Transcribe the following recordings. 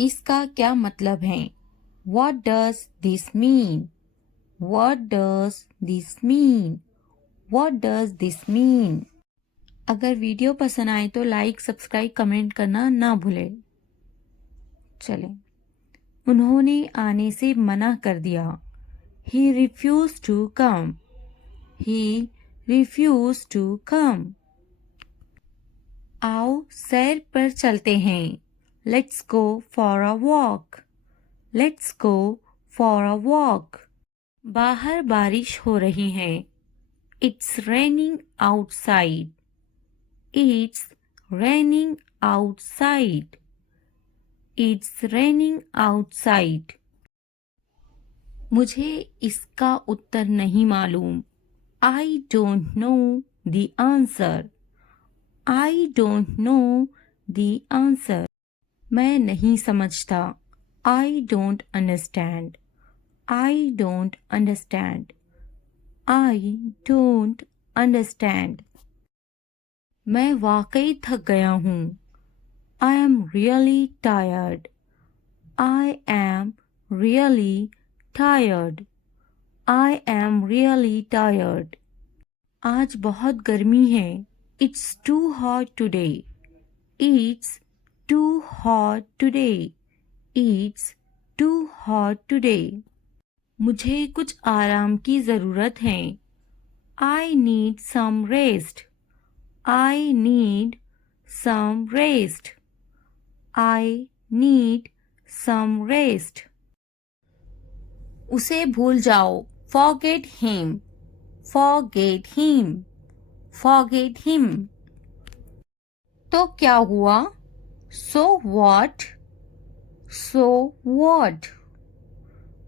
इसका क्या मतलब है? What does this mean? What does this mean? What does this mean? अगर वीडियो पसंद आए तो लाइक, सब्सक्राइब, कमेंट करना ना भूलें। चलें। उन्होंने आने से मना कर दिया। He refused to come. He refused to come. आओ सैर पर चलते हैं। Let's go for a walk. Let's go for a walk. बाहर बारिश हो रही है। It's raining outside. It's raining outside. It's raining outside. मुझे इसका उत्तर नहीं मालूम। I don't know the answer. I don't know the answer. मैं नहीं समझता। I don't understand. I don't understand. I don't understand. मैं वाकई थक गया हूँ। I am really tired. I am really tired. I am really tired. आज बहुत गर्मी है। It's too hot today. It's too hot today. It's too hot today. मुझे कुछ आराम की ज़रूरत है। I need some rest. I need some rest. I need some rest. उसे भूल जाओ। Forget him. Forget him. Forget him. तो क्या हुआ? So what? So what?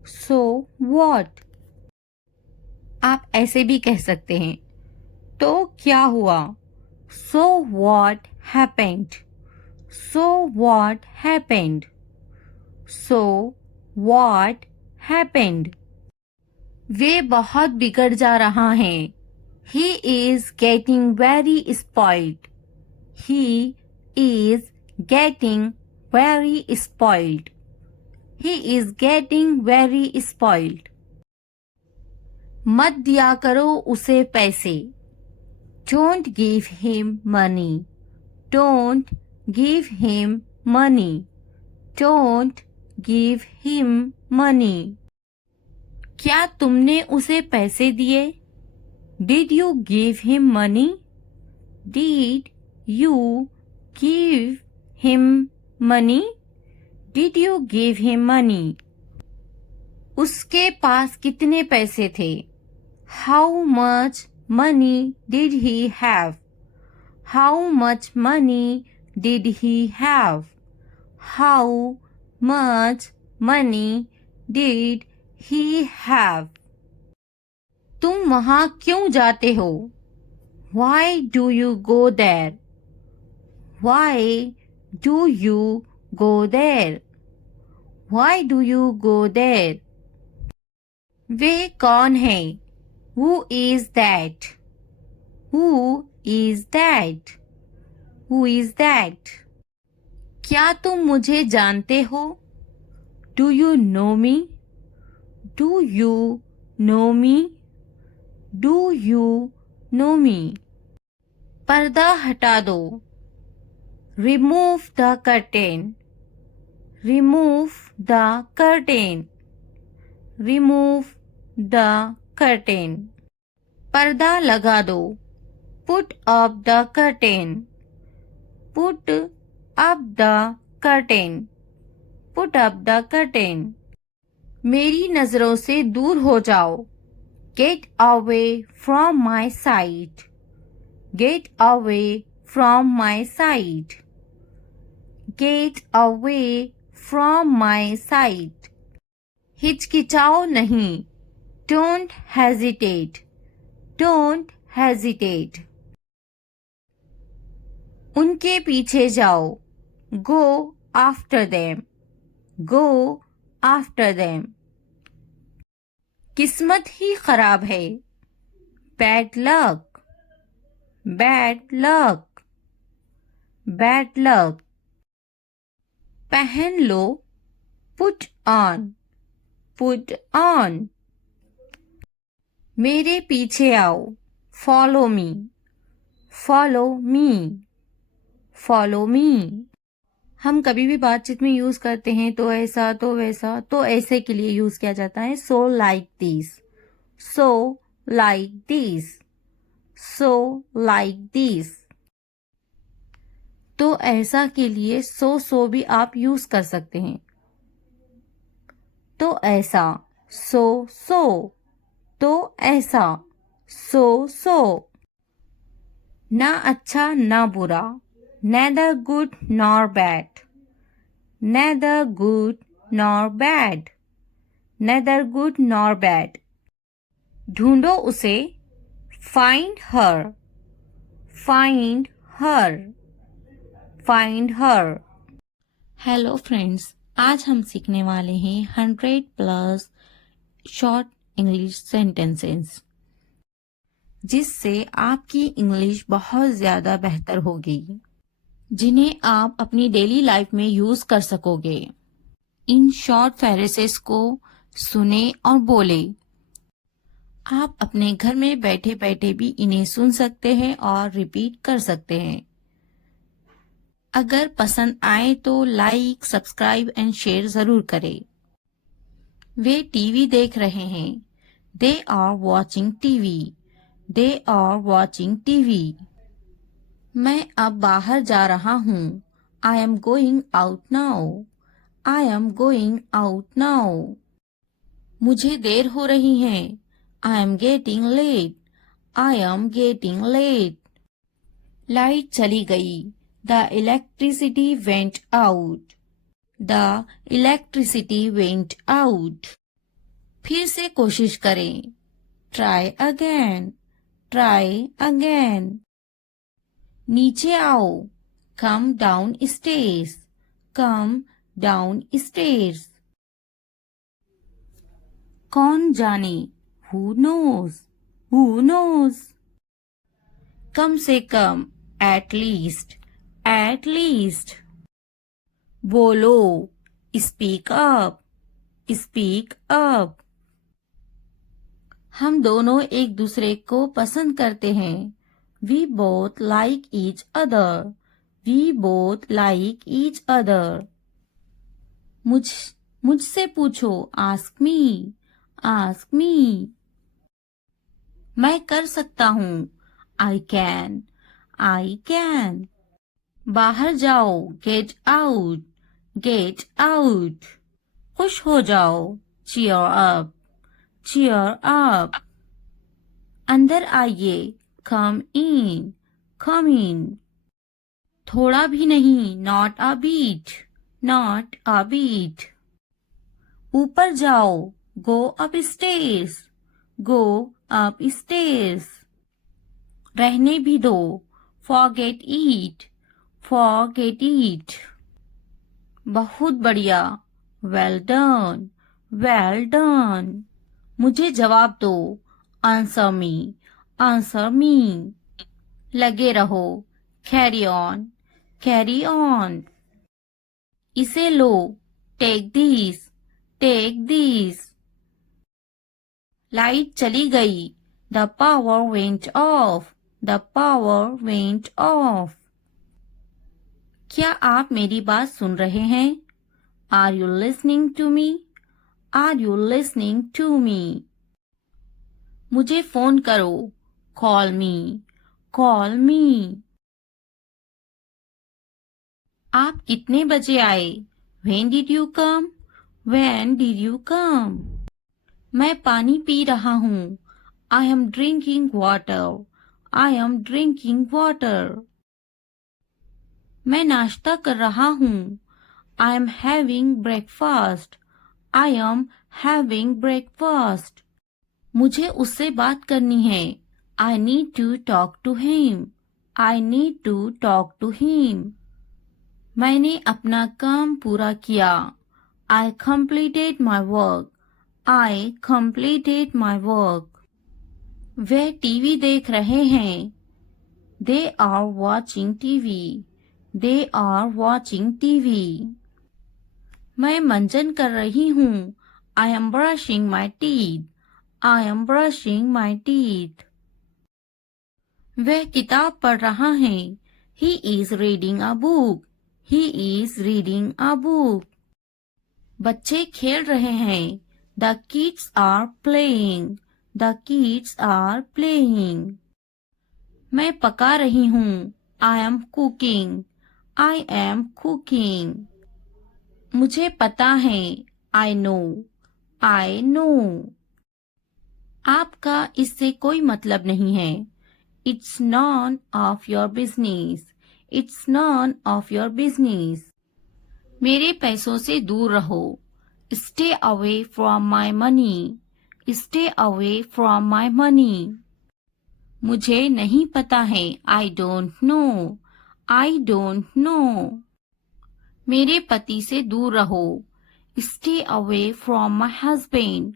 So what? आप ऐसे भी कह सकते हैं। तो क्या हुआ? So what happened? So what happened? So what happened? वे बहुत बिगड़ जा रहा है। He is getting very spoiled. He is getting very spoiled. He is getting very spoiled. मत दिया करो उसे पैसे। Don't give him money. Don't give him money. Don't give him money. क्या तुमने उसे पैसे दिए? Did you give him money? Did you give him money? Did you give him money? उसके पास कितने पैसे थे? How much money did he have? How much money did he have? How much money did he have? तुम वहाँ क्यों जाते हो? Why do you go there? Why do you go there? Why do you go there? वे कौन है? Who is that? Who is that? Who is that? क्या तुम मुझे जानते हो? Do you know me? Do you know me? Do you know me? पर्दा हटा दो। Remove the curtain. Remove the curtain. Remove the curtain. पर्दा लगा दो। Put up the curtain. Put up the curtain. Put up the curtain. मेरी नजरों से दूर हो जाओ। Get away from my sight. Get away from my sight. Get away from my sight. हिचकिचाओ नहीं। Don't hesitate. Don't hesitate. उनके पीछे जाओ। Go after them. Go after them. किस्मत ही खराब है। Bad luck. Bad luck. Bad luck. पहन लो, put on, put on. मेरे पीछे आओ, follow me, follow me, follow me. हम कभी भी बातचीत में यूज करते हैं तो ऐसा तो वैसा, तो ऐसे के लिए यूज किया जाता है so like this, so like this, so like this. तो ऐसा के लिए so भी आप यूज कर सकते हैं. तो ऐसा so, तो ऐसा so. ना अच्छा ना बुरा, neither good nor bad, neither good nor bad, neither good nor bad. ढूंढो उसे, find her, find her, find her. Hello friends, आज हम सीखने वाले हैं 100+ शॉर्ट इंग्लिश सेंटेंसेस, जिससे आपकी इंग्लिश बहुत ज़्यादा बेहतर होगी, जिन्हें आप अपनी डेली लाइफ में यूज कर सकोगे. इन शॉर्ट फ्रेजेस को सुने और बोले. आप अपने घर में बैठे बैठे भी इन्हें सुन सकते हैं और रिपीट कर सकते हैं. अगर पसंद आए तो लाइक, सब्सक्राइब एंड शेयर जरूर करें. वे टीवी देख रहे हैं. They are watching TV, they are watching TV. मैं अब बाहर जा रहा हूँ. I am going out now, I am going out now. मुझे देर हो रही है. I am getting late, I am getting late. लाइट चली गई. The electricity went out, the electricity went out. फिर से कोशिश करें. Try again, try again. नीचे आओ. Come downstairs, come downstairs. कौन जाने, हु नोज, हु नोज. कम से कम, एट लीस्ट, एट लीस्ट. बोलो, स्पीक अप, स्पीक अप. हम दोनों एक दूसरे को पसंद करते हैं. We both like each other, we both like each other. मुझसे पूछो, ask me, ask me. मैं कर सकता हूँ, I can, I can. बाहर जाओ, get out, get out. खुश हो जाओ, cheer up, cheer up. अंदर आइए, come in, come in. थोड़ा भी नहीं, not a bit, not a bit. ऊपर जाओ, go upstairs, go upstairs. रहने भी दो, forget it, forget it. बहुत बढ़िया, well done, well done. मुझे जवाब दो, answer me, answer me. लगे रहो, carry on, carry on. इसे लो, take this, take this. Light चली गई, the power went off, the power went off. क्या आप मेरी बात सुन रहे हैं? Are you listening to me? Are you listening to me? मुझे फोन करो, call me, call me. आप कितने बजे आए? When did you come? When did you come? मैं पानी पी रहा हूँ. I am drinking water. I am drinking water. मैं नाश्ता कर रहा हूँ. I am having breakfast. I am having breakfast. मुझे उससे बात करनी है. I need to talk to him. I need to talk to him. मैंने अपना काम पूरा किया. I completed my work. I completed my work. Way TV देख रहे हैं. They are watching TV. They are watching TV. मैं मंजन कर रही हूँ. I am brushing my teeth. I am brushing my teeth. वह किताब पढ़ रहा है. He is reading a book. He is reading a book. बच्चे खेल रहे हैं. The kids are playing. The kids are playing. मैं पका रही हूँ. I am cooking. I am cooking. मुझे पता है. I know. I know. आपका इससे कोई मतलब नहीं है. It's none of your business. It's none of your business. मेरे पैसों से दूर रहो. Stay away from my money. Stay away from my money. मुझे नहीं पता है. I don't know. I don't know. मेरे पति से दूर रहो. Stay away from my husband.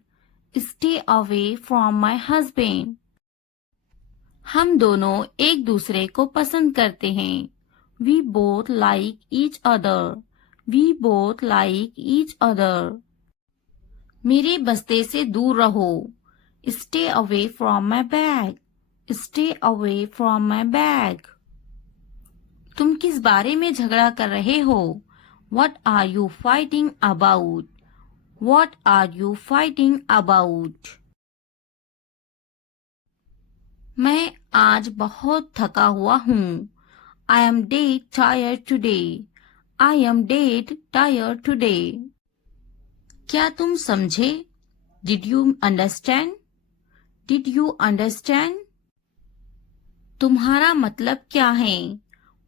Stay away from my husband. हम दोनों एक दूसरे को पसंद करते हैं. We both like each other. We both like each other. मेरे बस्ते से दूर रहो. Stay away from my bag. Stay away from my bag. तुम किस बारे में झगड़ा कर रहे हो? What are you fighting about? What are you fighting about? मैं आज बहुत थका हुआ हूँ. I am dead tired today. I am dead tired today. क्या तुम समझे? Did you understand? Did you understand? तुम्हारा मतलब क्या है?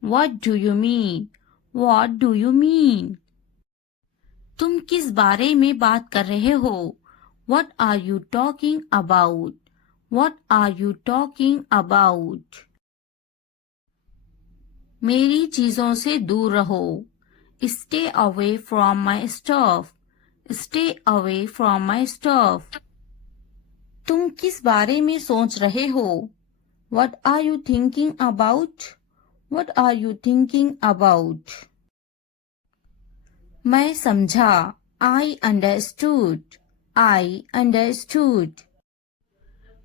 What do you mean? What do you mean? तुम किस बारे में बात कर रहे हो? What are you talking about? What are you talking about? मेरी चीजों से दूर रहो. Stay away from my stuff. Stay away from my stuff. तुम किस बारे में सोच रहे हो? What are you thinking about? What are you thinking about? मैं समझा. I understood. I understood.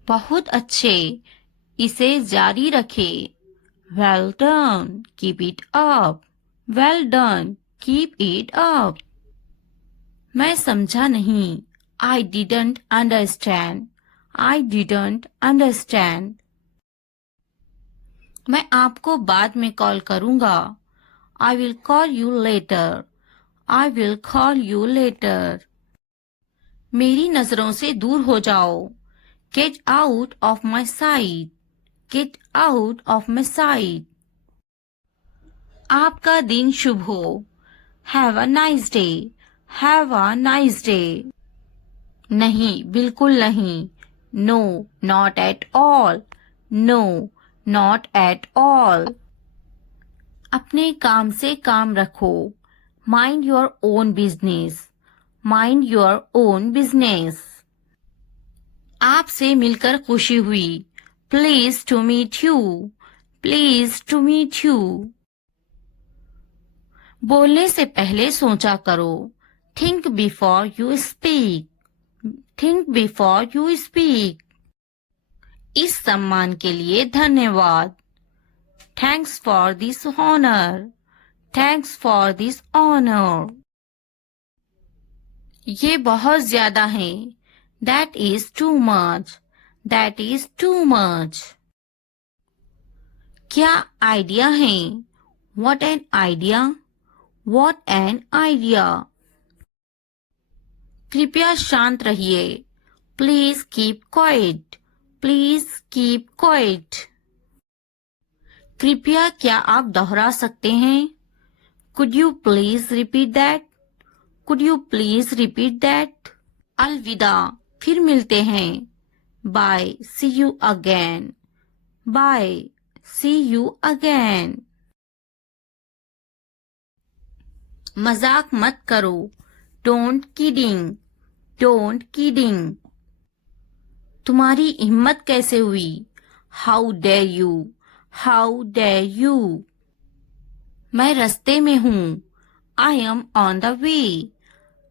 बहुत अच्छे. इसे जारी रखे. Well done. Keep it up. Well done. Keep it up. मैं समझा नहीं. I didn't understand. I didn't understand. मैं आपको बाद में कॉल करूंगा. I will call you later. I will call you later. मेरी नजरों से दूर हो जाओ. Get out of my sight. Get out of my sight. आपका दिन शुभ हो. Have a nice day. Have a nice day. नहीं, बिल्कुल नहीं. No, not at all. No, not at all. अपने काम से काम रखो. Mind your own business. Mind your own business. आपसे मिलकर खुशी हुई. Pleased to meet you. Pleased to meet you. बोलने से पहले सोचा करो. Think before you speak. Think before you speak. इस सम्मान के लिए धन्यवाद. Thanks for this honor. Thanks for this honor. ये बहुत ज्यादा है. That is too much. That is too much. क्या आइडिया है? What an idea. What an idea. कृपया शांत रहिए. Please keep quiet. Please keep quiet. कृपया क्या आप दोहरा सकते हैं? Could you please repeat that? Could you please repeat that? अलविदा. फिर मिलते हैं. Bye. See you again. Bye. See you again. मजाक मत करो. Don't kidding. Don't kidding. तुम्हारी हिम्मत कैसे हुई? How dare you? How dare you? मैं रास्ते में हूँ. I am on the way.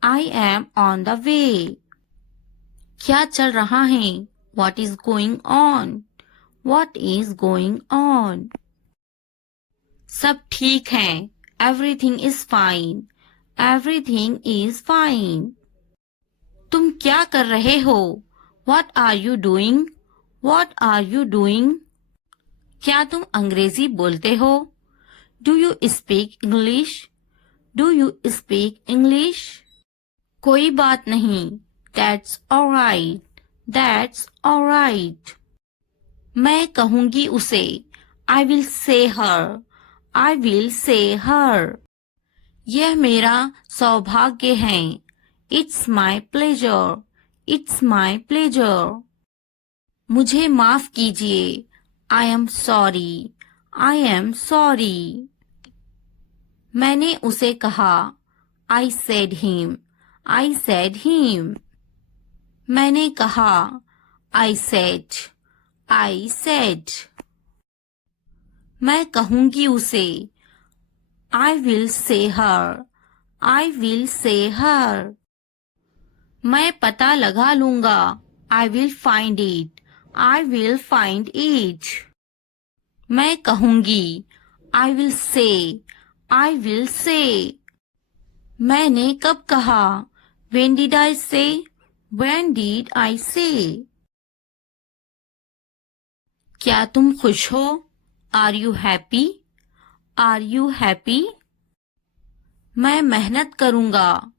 I am on the way. क्या चल रहा है? What is going on? What is going on? सब ठीक है. Everything is fine. Everything is fine. तुम क्या कर रहे हो? What are you doing? What are you doing? क्या तुम अंग्रेजी बोलते हो? Do you speak English? Do you speak English? कोई बात नहीं. That's alright. That's alright. मैं कहूंगी उसे. I will say her. I will say her. यह मेरा सौभाग्य है. It's my pleasure. It's my pleasure. मुझे माफ कीजिए. I am sorry. I am sorry. मैंने उसे कहा. I said him. I said him. मैंने कहा. I said. I said. मैं कहूंगी उसे. I will say her. I will say her. मैं पता लगा लूंगा. I will find it. I will find it. मैं कहूंगी. I will say. I will say. मैंने कब कहा? When did I say? When did I say? क्या तुम खुश हो? Are you happy? Are you happy? मैं मेहनत करूंगा.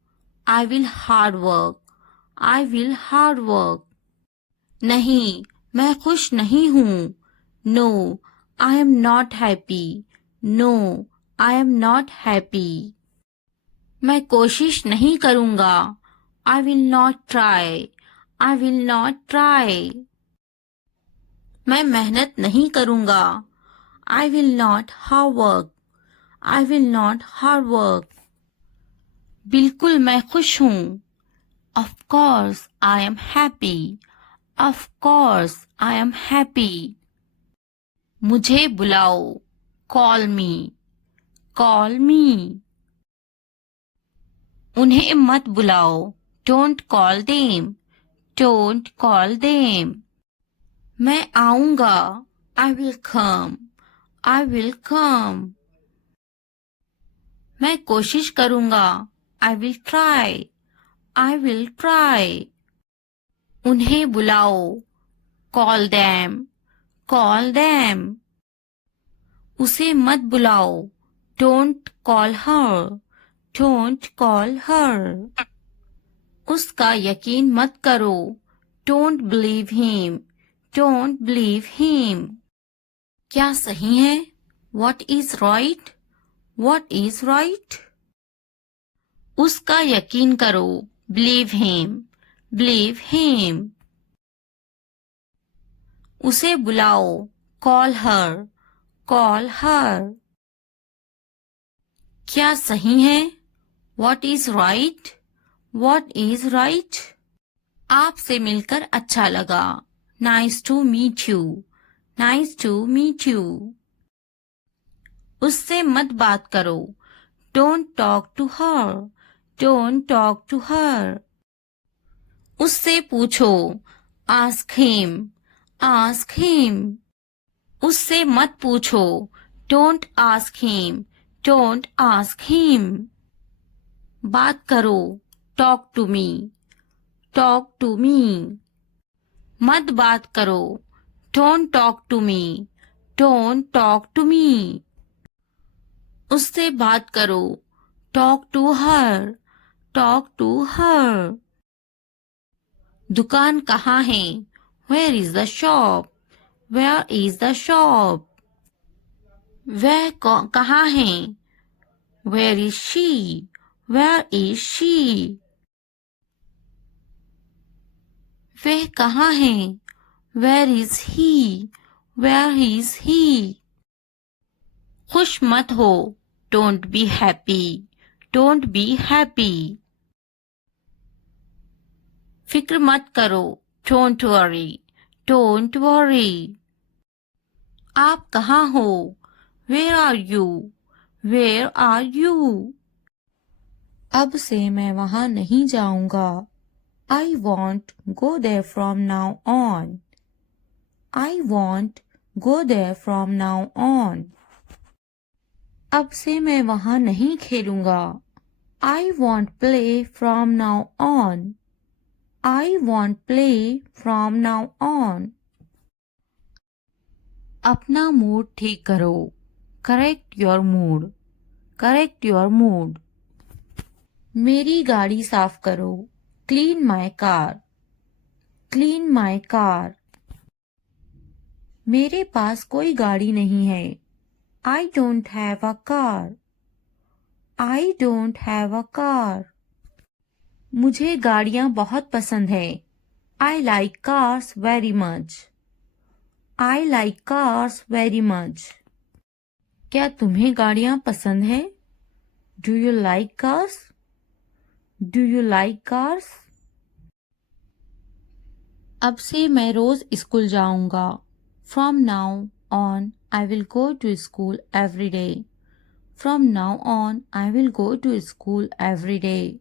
I will hard work. I will hard work. नहीं, मैं खुश नहीं हूँ. No, I am not happy. No, I am not happy. मैं कोशिश नहीं करूंगा. I will not try. I will not try. मैं मेहनत नहीं करूंगा. I will not hard work. I will not hard work. बिल्कुल मैं खुश हूँ. Of course I am happy. Of course I am happy. मुझे बुलाओ. Call me. Call me. उन्हें मत बुलाओ. Don't call them. Don't call them. मैं आऊंगा. I will come. I will come. मैं कोशिश करूंगा. I will try. I will try. उन्हें बुलाओ. Call them. Call them. उसे मत बुलाओ. Don't call her. Don't call her. उसका यकीन मत करो. Don't believe him. Don't believe him. क्या सही है? What is right? What is right? उसका यकीन करो. Believe him. Believe him. उसे बुलाओ. Call her. Call her. क्या सही है? What is right? What is right? आपसे मिलकर अच्छा लगा. Nice to meet you. Nice to meet you. उससे मत बात करो. Don't talk to her. Don't talk to her. उससे पूछो. Ask him. Ask him. उससे मत पूछो. Don't ask him. Don't ask him. बात करो. Talk to me. Talk to me. मत बात करो. Don't talk to me. Don't talk to me. उससे बात करो. Talk to her. Talk to her. दुकान कहाँ है? Where is the shop? Where is the shop? वह कहाँ है? Where is she? Where is she? वह कहाँ है? Where is he? Where is he? खुश मत हो. Don't be happy. Don't be happy. फिक्र मत करो. Don't worry. Don't worry. आप कहाँ हो? Where are you? Where are you? अब से मैं वहाँ नहीं जाऊंगा। I won't go there from now on. I won't go there from now on. अब से मैं वहाँ नहीं खेलूंगा। I won't play from now on. I won't play from now on. अपना मूड ठीक करो। Correct your mood. Correct your mood. मेरी गाड़ी साफ करो। Clean my car. Clean my car. मेरे पास कोई गाड़ी नहीं है। I don't have a car. I don't have a car. मुझे गाड़ियाँ बहुत पसंद है। I like cars very much. I like cars very much. क्या तुम्हें गाड़ियाँ पसंद है? Do you like cars? Do you like cars? अब से मैं रोज स्कूल जाऊंगा। From now on, I will go to school every day. From now on, I will go to school every day.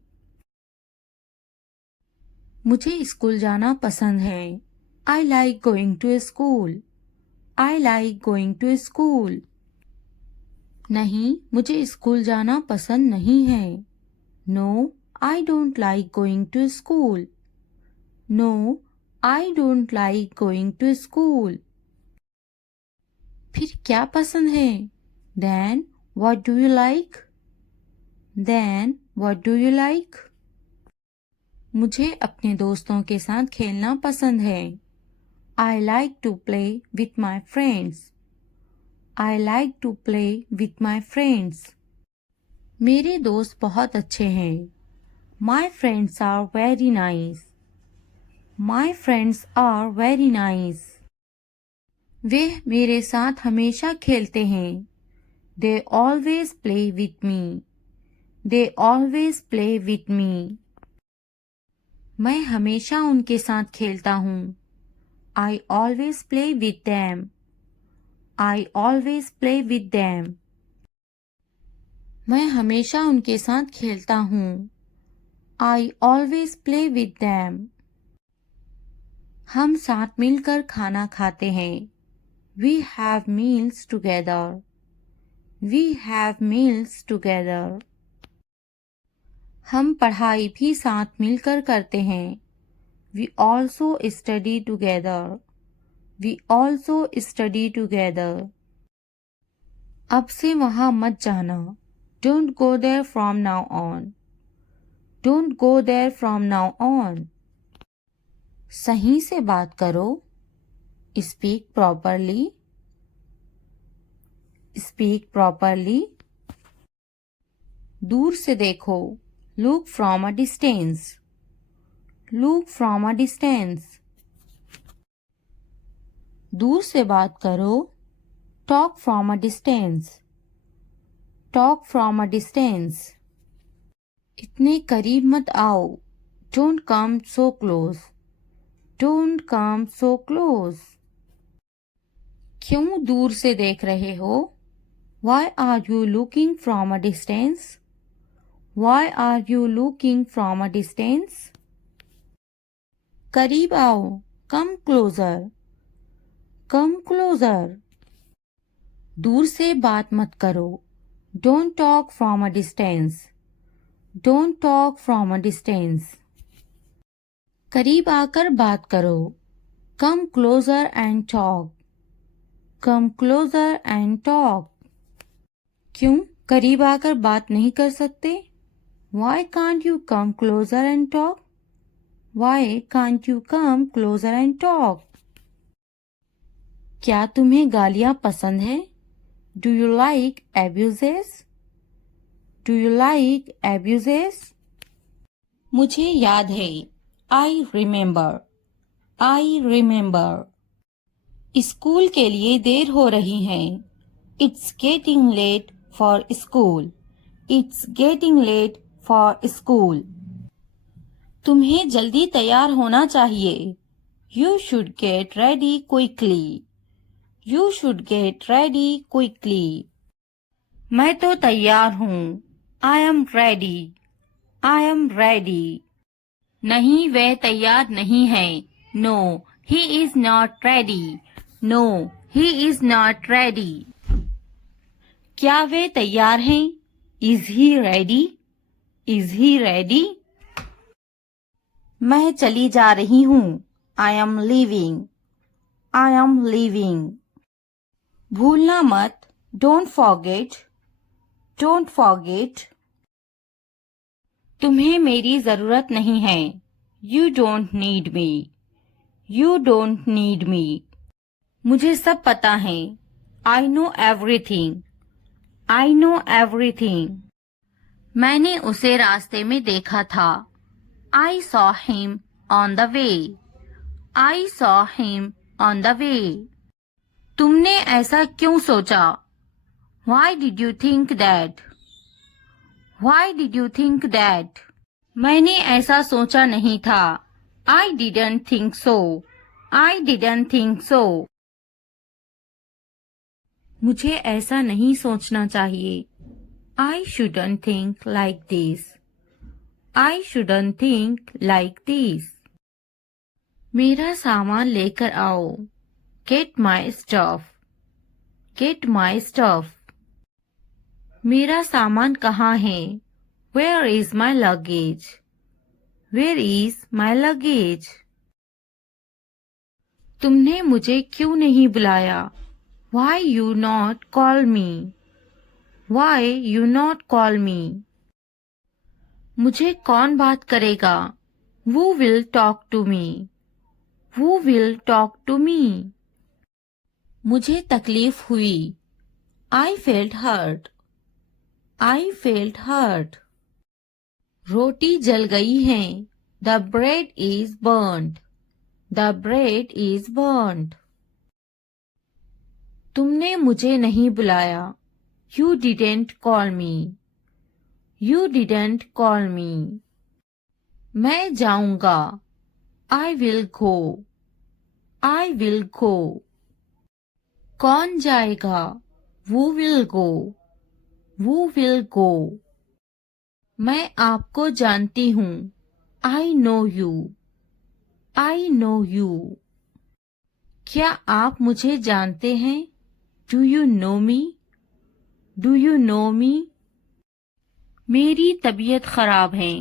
मुझे स्कूल जाना पसंद है। I like going to school. I like going to school. नहीं, मुझे school जाना पसंद नहीं है। No, I don't like going to school. No, I don't like going to school. फिर क्या पसंद है? Then, what do you like? Then, what do you like? मुझे अपने दोस्तों के साथ खेलना पसंद है। I like to play with my friends. I like to play with my friends. मेरे दोस्त बहुत अच्छे हैं। My friends are very nice. My friends are very nice. वे मेरे साथ हमेशा खेलते हैं। They always play with me. They always play with me. मैं हमेशा उनके साथ खेलता हूँ। I always play with them. I always play with them. मैं हमेशा उनके साथ खेलता हूँ। I always play with them. हम साथ मिलकर खाना खाते हैं। We have meals together. We have meals together. हम पढ़ाई भी साथ मिलकर करते हैं। We also study together. We also study together. अब से वहाँ मत जाना। Don't go there from now on. Don't go there from now on. सही से बात करो। Speak properly. Speak properly. दूर से देखो। Look from a distance. Look from a distance. दूर से बात करो। Talk from a distance. Talk from a distance. इतने करीब मत आओ। Don't come so close. Don't come so close. क्यों दूर से देख रहे हो? Why are you looking from a distance? Why are you looking from a distance? करीब आओ। Come closer. Come closer. दूर से बात मत करो। Don't talk from a distance. Don't talk from a distance. करीब आकर बात करो। Come closer and talk. Come closer and talk. क्यों करीब आकर बात नहीं कर सकते? Why can't you come closer and talk? Why can't you come closer and talk? क्या तुम्हें गालियाँ पसंद है? Do you like abuses? Do you like abuses? मुझे याद है। I remember. I remember. School के लिए देर हो रही है। It's getting late for school. It's getting late for school. तुम्हें जल्दी तैयार होना चाहिए। You should get ready quickly. You should get ready quickly. मैं तो तैयार हूँ। I am ready. I am ready. नहीं वह तैयार नहीं है. No, he is not ready. No, he is not ready. क्या वे तैयार हैं? Is he ready? Is he ready? मैं चली जा रही हूँ. I am leaving. I am leaving. भूलना मत. Don't forget. Don't forget. तुम्हें मेरी जरूरत नहीं है. You don't need me. You don't need me. मुझे सब पता है. I know everything. I know everything. मैंने उसे रास्ते में देखा था. I saw him on the way. I saw him on the way. तुमने ऐसा क्यों सोचा? Why did you think that? Why did you think that? मैंने ऐसा सोचा नहीं था. I didn't think so. I didn't think so. मुझे ऐसा नहीं सोचना चाहिए. I shouldn't think like this. I shouldn't think like this. मेरा सामान लेकर आओ. Get my stuff. Get my stuff. मेरा सामान कहाँ है? Where is my luggage? Where is my luggage? तुमने मुझे क्यों नहीं बुलाया? Why you not call me? Why you not call me? मुझे कौन बात करेगा? Who will talk to me? Who will talk to me? मुझे तकलीफ हुई. I felt hurt. I felt hurt. रोटी जल गई है. The bread is burnt. The bread is burnt. तुमने मुझे नहीं बुलाया. You didn't call me. You didn't call me. मैं जाऊंगा. I will go. I will go. कौन जाएगा? Who will go? Who will go? मैं आपको जानती हूँ. I know you. I know you. क्या आप मुझे जानते हैं? Do you know me? Do you know me? मेरी तबीयत खराब है.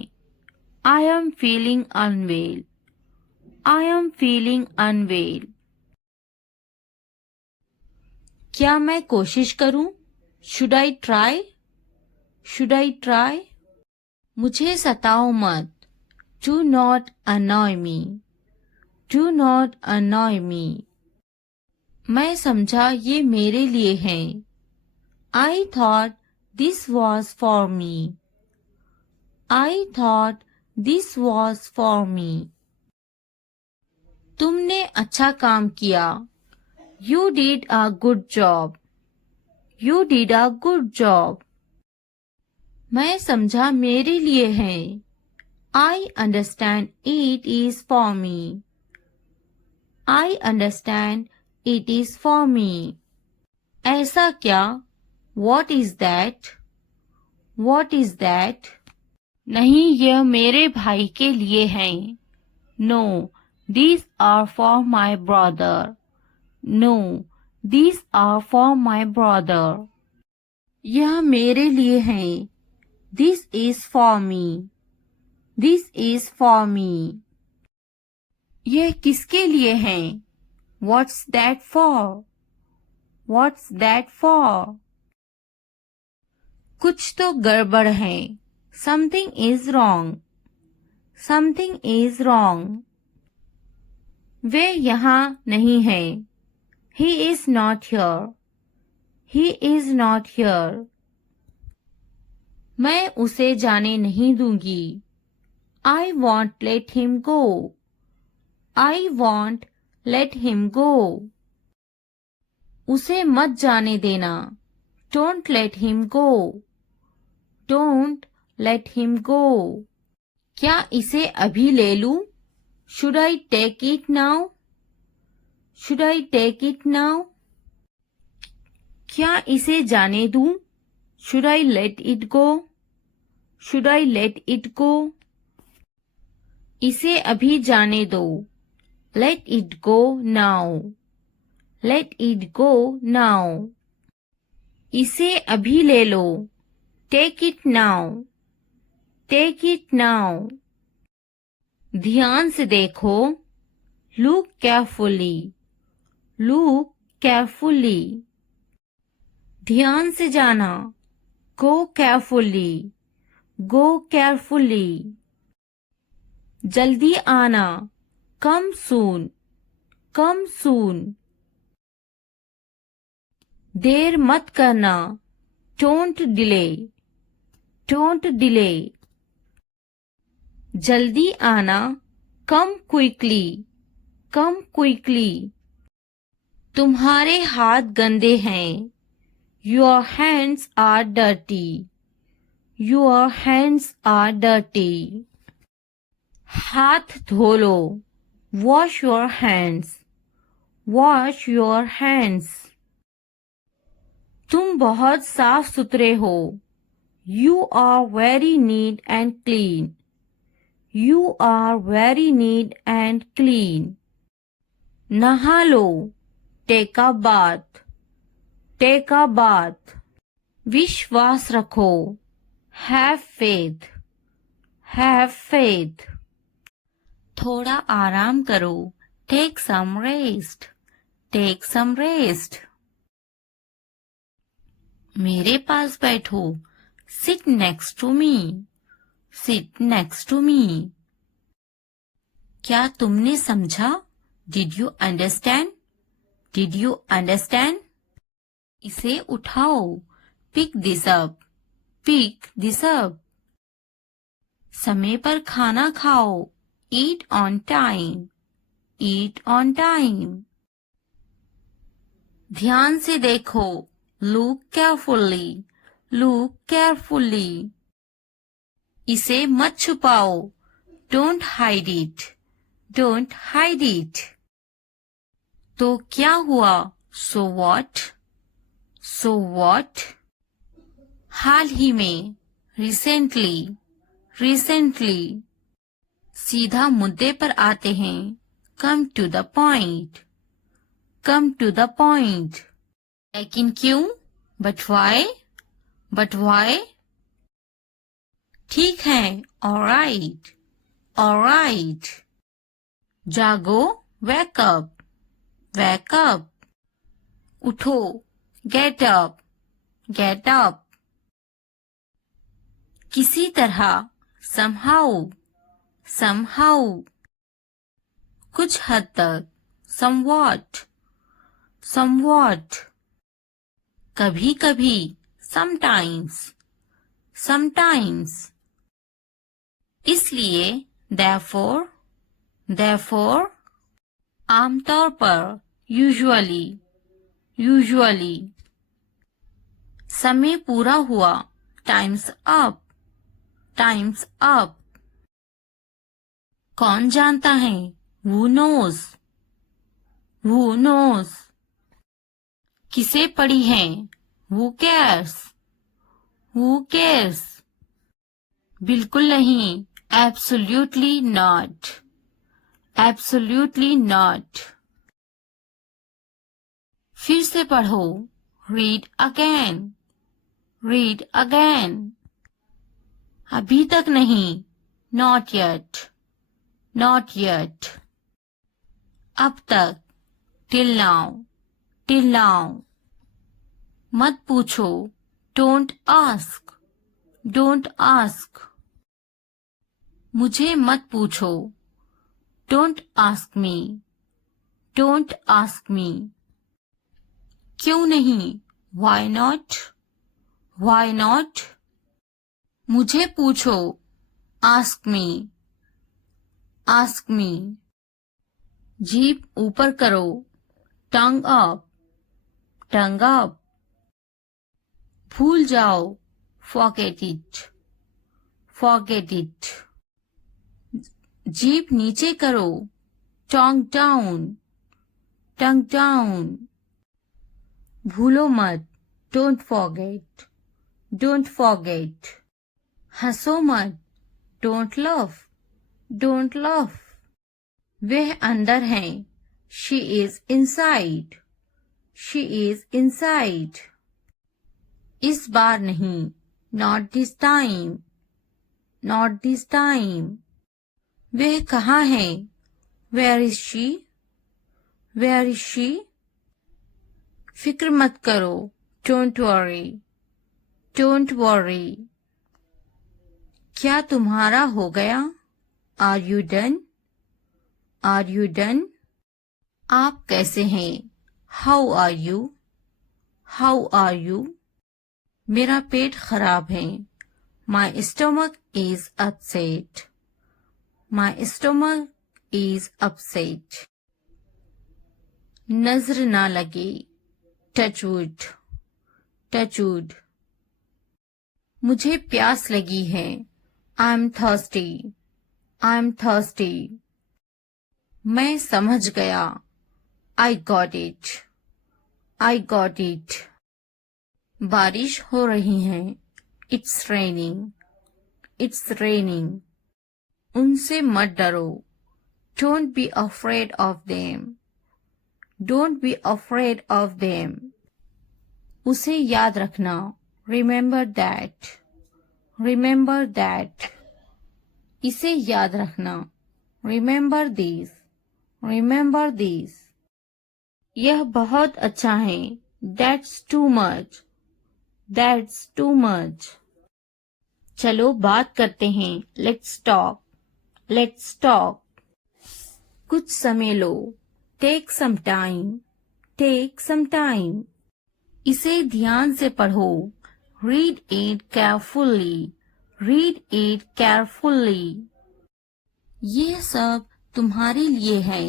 I am feeling unwell. I am feeling unwell. क्या मैं कोशिश करूं? Should I try? Should I try? मुझे सताओ मत. Do not annoy me. Do not annoy me. मैं समझा ये मेरे लिए है. I thought this was for me. I thought this was for me. तुमने अच्छा काम किया. You did a good job. You did a good job. मैं समझा मेरे लिए है. I understand it is for me. I understand it is for me. ऐसा क्या? What is that? What is that? नहीं यह मेरे भाई के लिए हैं. No, these are for my brother. No, these are for my brother. यह मेरे लिए हैं. This is for me. This is for me. यह किसके लिए हैं? What's that for? What's that for? कुछ तो गड़बड़ है. Something is wrong. Something is wrong. वे यहाँ नहीं है. He is not here. He is not here. मैं उसे जाने नहीं दूंगी. I won't let him go. I won't let him go. उसे मत जाने देना. Don't let him go. Don't let him go. क्या इसे अभी ले लूं? Should I take it now? Should I take it now? क्या इसे जाने दूं? Should I let it go? Should I let it go? इसे अभी जाने दो. Let it go now. Let it go now. इसे अभी ले लो. Take it now. Take it now. ध्यान से देखो. Look carefully. Look carefully. ध्यान से जाना. Go carefully. Go carefully. जल्दी आना. Come soon. Come soon. देर मत करना. Don't delay. Don't delay. जल्दी आना. Come quickly. Come quickly. तुम्हारे हाथ गंदे हैं. Your hands are dirty. Your hands are dirty. हाथ धो लो. Wash your hands. Wash your hands. तुम बहुत साफ सुथरे हो. You are very neat and clean. You are very neat and clean. नहा लो. Take a bath. Take a bath. विश्वास रखो. Have faith. Have faith. थोड़ा आराम करो. Take some rest. Take some rest. मेरे पास बैठो. Sit next to me. Sit next to me. क्या तुमने समझा? Did you understand? Did you understand? इसे उठाओ. Pick this up. Pick this up. समय पर खाना खाओ. Eat on time. Eat on time. ध्यान से देखो. Look carefully. Look carefully. इसे मत छुपाओ. Don't hide it. Don't hide it. तो क्या हुआ? So what? So what? हाल ही में. Recently. Recently. सीधा मुद्दे पर आते हैं. Come to the point. Come to the point. लेकिन क्यों? But why? But why? ठीक है. All right. All right. जागो. Wake up. Wake up. उठो. Get up. Get up. किसी तरह. Somehow. Somehow. कुछ हद तक. Somewhat. Somewhat. कभी कभी. Sometimes. Sometimes. इसलिए. Therefore. Therefore. आमतौर पर. Usually. Usually. समय पूरा हुआ. Time's up. Time's up. कौन जानता है? Who knows? Who knows? किसे पड़ी है? Who cares? Who cares? बिल्कुल नहीं. Absolutely not. Absolutely not. फिर से पढ़ो. Read again. Read again. अभी तक नहीं. Not yet. Not yet. अब तक. Till now. Till now. मत पूछो. Don't ask. Don't ask. मुझे मत पूछो. Don't ask me. Don't ask me. क्यों नहीं? Why not? Why not? मुझे पूछो. Ask me. Ask me. जीभ ऊपर करो. Tongue up. Tongue up. भूल जाओ. Forget it. Forget it. जीभ नीचे करो. Tongue down. Tongue down. भूलो मत. Don't forget. Don't forget. हंसो मत, डोंट लव, डोंट लव। वह अंदर है, she is inside, she is inside. इस बार नहीं, not this time, not this time. वह कहाँ है, where is she, where is she. फिक्र मत करो, डोंट वरी, डोंट वरी। क्या तुम्हारा हो गया, are you done, are you done. आप कैसे हैं, how are you, how are you. मेरा पेट खराब है, my stomach is upset, my stomach is upset. नजर ना लगे, टचवुड, टचवुड। मुझे प्यास लगी है, I am thirsty, I am thirsty. मैं समझ गया, I got it, I got it. बारिश हो रही है, इट्स रेनिंग, इट्स रेनिंग। उनसे मत डरो, don't be afraid of them, don't be afraid of them. उसे याद रखना, रिमेंबर दैट, रिमेंबर दैट। इसे याद रखना, रिमेंबर दिस, रिमेंबर दिस। यह बहुत अच्छा है, that's too much, that's too much. चलो बात करते हैं, लेट्स टॉक, लेट्स टॉक। कुछ समय लो, take some time, take some time. इसे ध्यान से पढ़ो, read it carefully, read it carefully. ये सब तुम्हारे लिए है,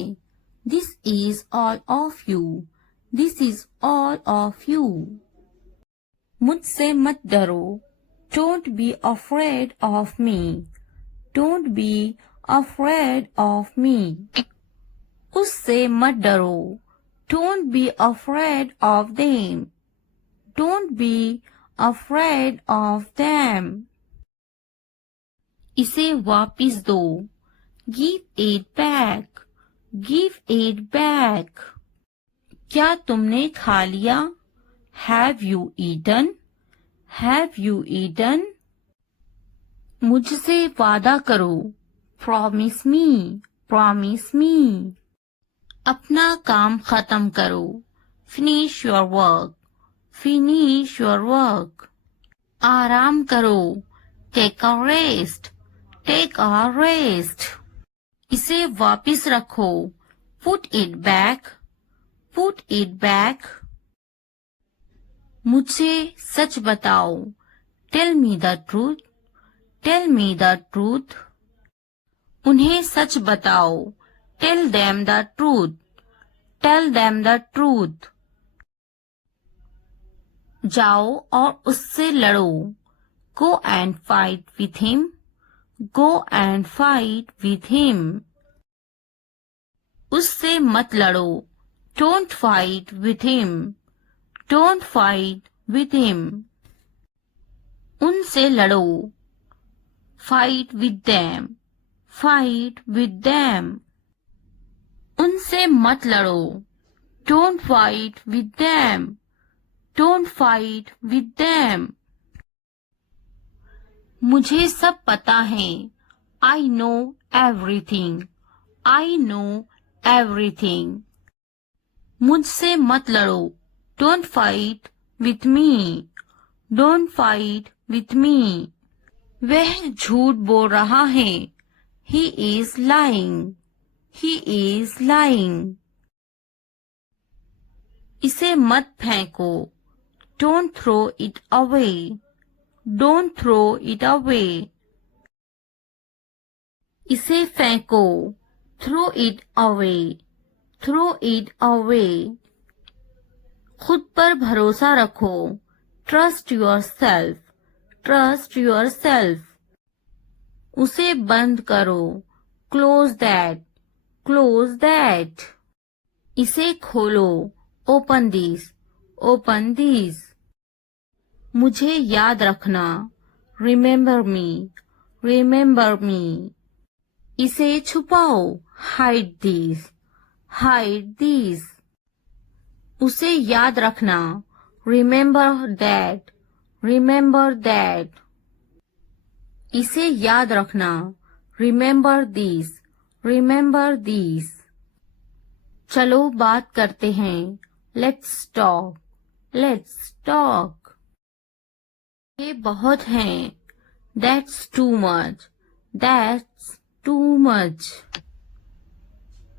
this is all of you, this is all of you. मुझसे मत डरो, don't be afraid of me, don't be afraid of me. उससे मत डरो, don't be afraid of them, don't be afraid of them. इसे वापिस दो, give it back, give it back. क्या तुमने खा लिया, have you eaten, have you eaten. मुझसे वादा करो, प्रॉमिस मी, प्रॉमिस मी। अपना काम खत्म करो, finish your work, finish your work. आराम करो, take a rest, take a rest. इसे वापिस रखो, put it back, put it back. मुझे सच बताओ, tell me the truth, tell me the truth. उन्हें सच बताओ, tell them the truth, tell them the truth. जाओ और उससे लड़ो, go and fight with him, go and fight with him. उससे मत लड़ो, don't fight with him, don't fight with him. उनसे लड़ो, fight with them, fight with them. उनसे मत लड़ो, don't fight with them, don't fight with them. मुझे सब पता है, I know everything, I know everything. मुझसे मत लड़ो, don't fight with me, don't fight with me. वह झूठ बोल रहा है, he is lying, he is lying. इसे मत फेंको, don't throw it away, don't throw it away. इसे फेंको, throw it away, throw it away. खुद पर भरोसा रखो, trust yourself, trust yourself. उसे बंद करो, क्लोज दैट, क्लोज दैट। इसे खोलो, ओपन दिस, ओपन दिस। मुझे याद रखना, Remember me. Remember me. इसे छुपाओ. Hide these. Hide these. उसे याद रखना. Remember that. Remember that. इसे याद रखना. Remember these. Remember these. चलो बात करते हैं. Let's talk. Let's talk. ये बहुत हैं. That's too much. That's too much.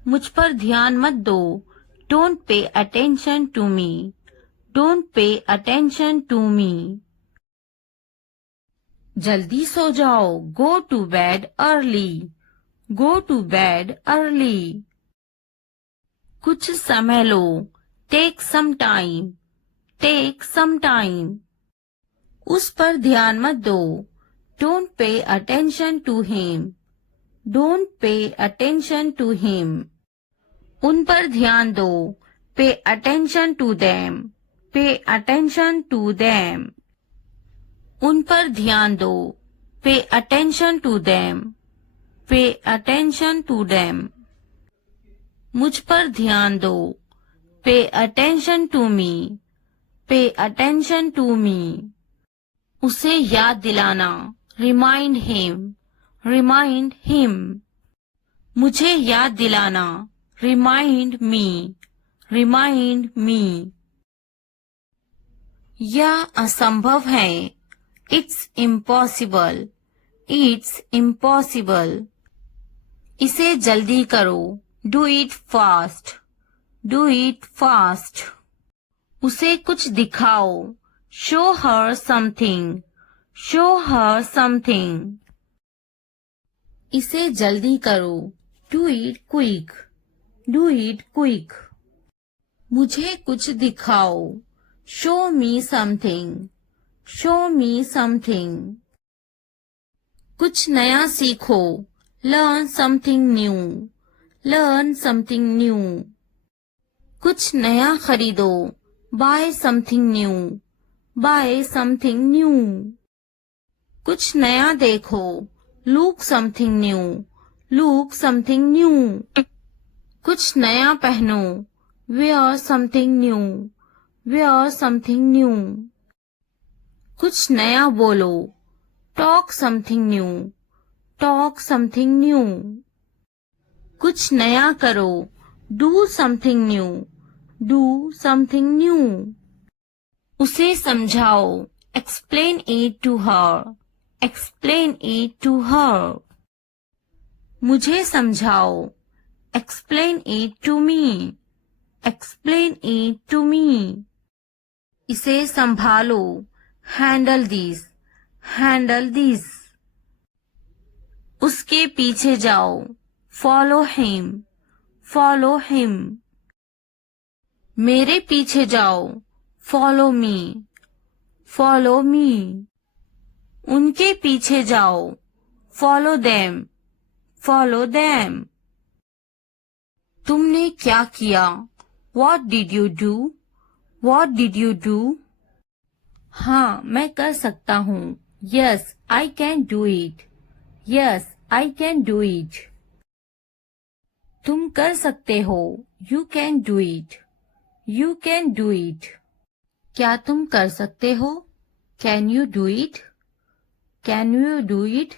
मुझ पर ध्यान मत दो. Don't pay attention to me. Don't pay attention to me. जल्दी सो जाओ. Go to bed early. Go to bed early. कुछ समय लो. Take some time. Take some time. उस पर ध्यान मत दो. Don't pay attention to him. Don't pay attention to him. उन पर ध्यान दो. Pay attention to them. Pay attention to them. उन पर ध्यान दो. Pay attention to them. Pay attention to them. मुझ पर ध्यान दो. Pay attention to me. Pay attention to me. उसे याद दिलाना. Remind him. Remind him. मुझे याद दिलाना. Remind me. Remind me. यह असंभव है. It's impossible. It's impossible. इसे जल्दी करो. Do it fast. Do it fast. उसे कुछ दिखाओ. Show her something. Show her something. इसे जल्दी करो. Do it quick. Do it quick. मुझे कुछ दिखाओ. Show me something. Show me something. कुछ नया सीखो. Learn something new. Learn something new. कुछ नया खरीदो. Buy something new. Buy something new. कुछ नया देखो. Look something new. Look something new. कुछ नया पहनो. Wear something new. Wear something new. कुछ नया बोलो. Talk something new. Talk something new. कुछ नया करो. Do something new. Do something new. उसे समझाओ. Explain it to her. Explain it to her. मुझे समझाओ. Explain it to me. Explain it to me. इसे संभालो. Handle this. Handle this. उसके पीछे जाओ. Follow him. Follow him. मेरे पीछे जाओ. Follow me. Follow me. उनके पीछे जाओ. Follow them. Follow them. तुमने क्या किया? What did you do? What did you do? हाँ, मैं कर सकता हूँ. Yes, I can do it. Yes, I can do it. तुम कर सकते हो. You can do it. You can do it. क्या तुम कर सकते हो? Can you do it? Can you do it?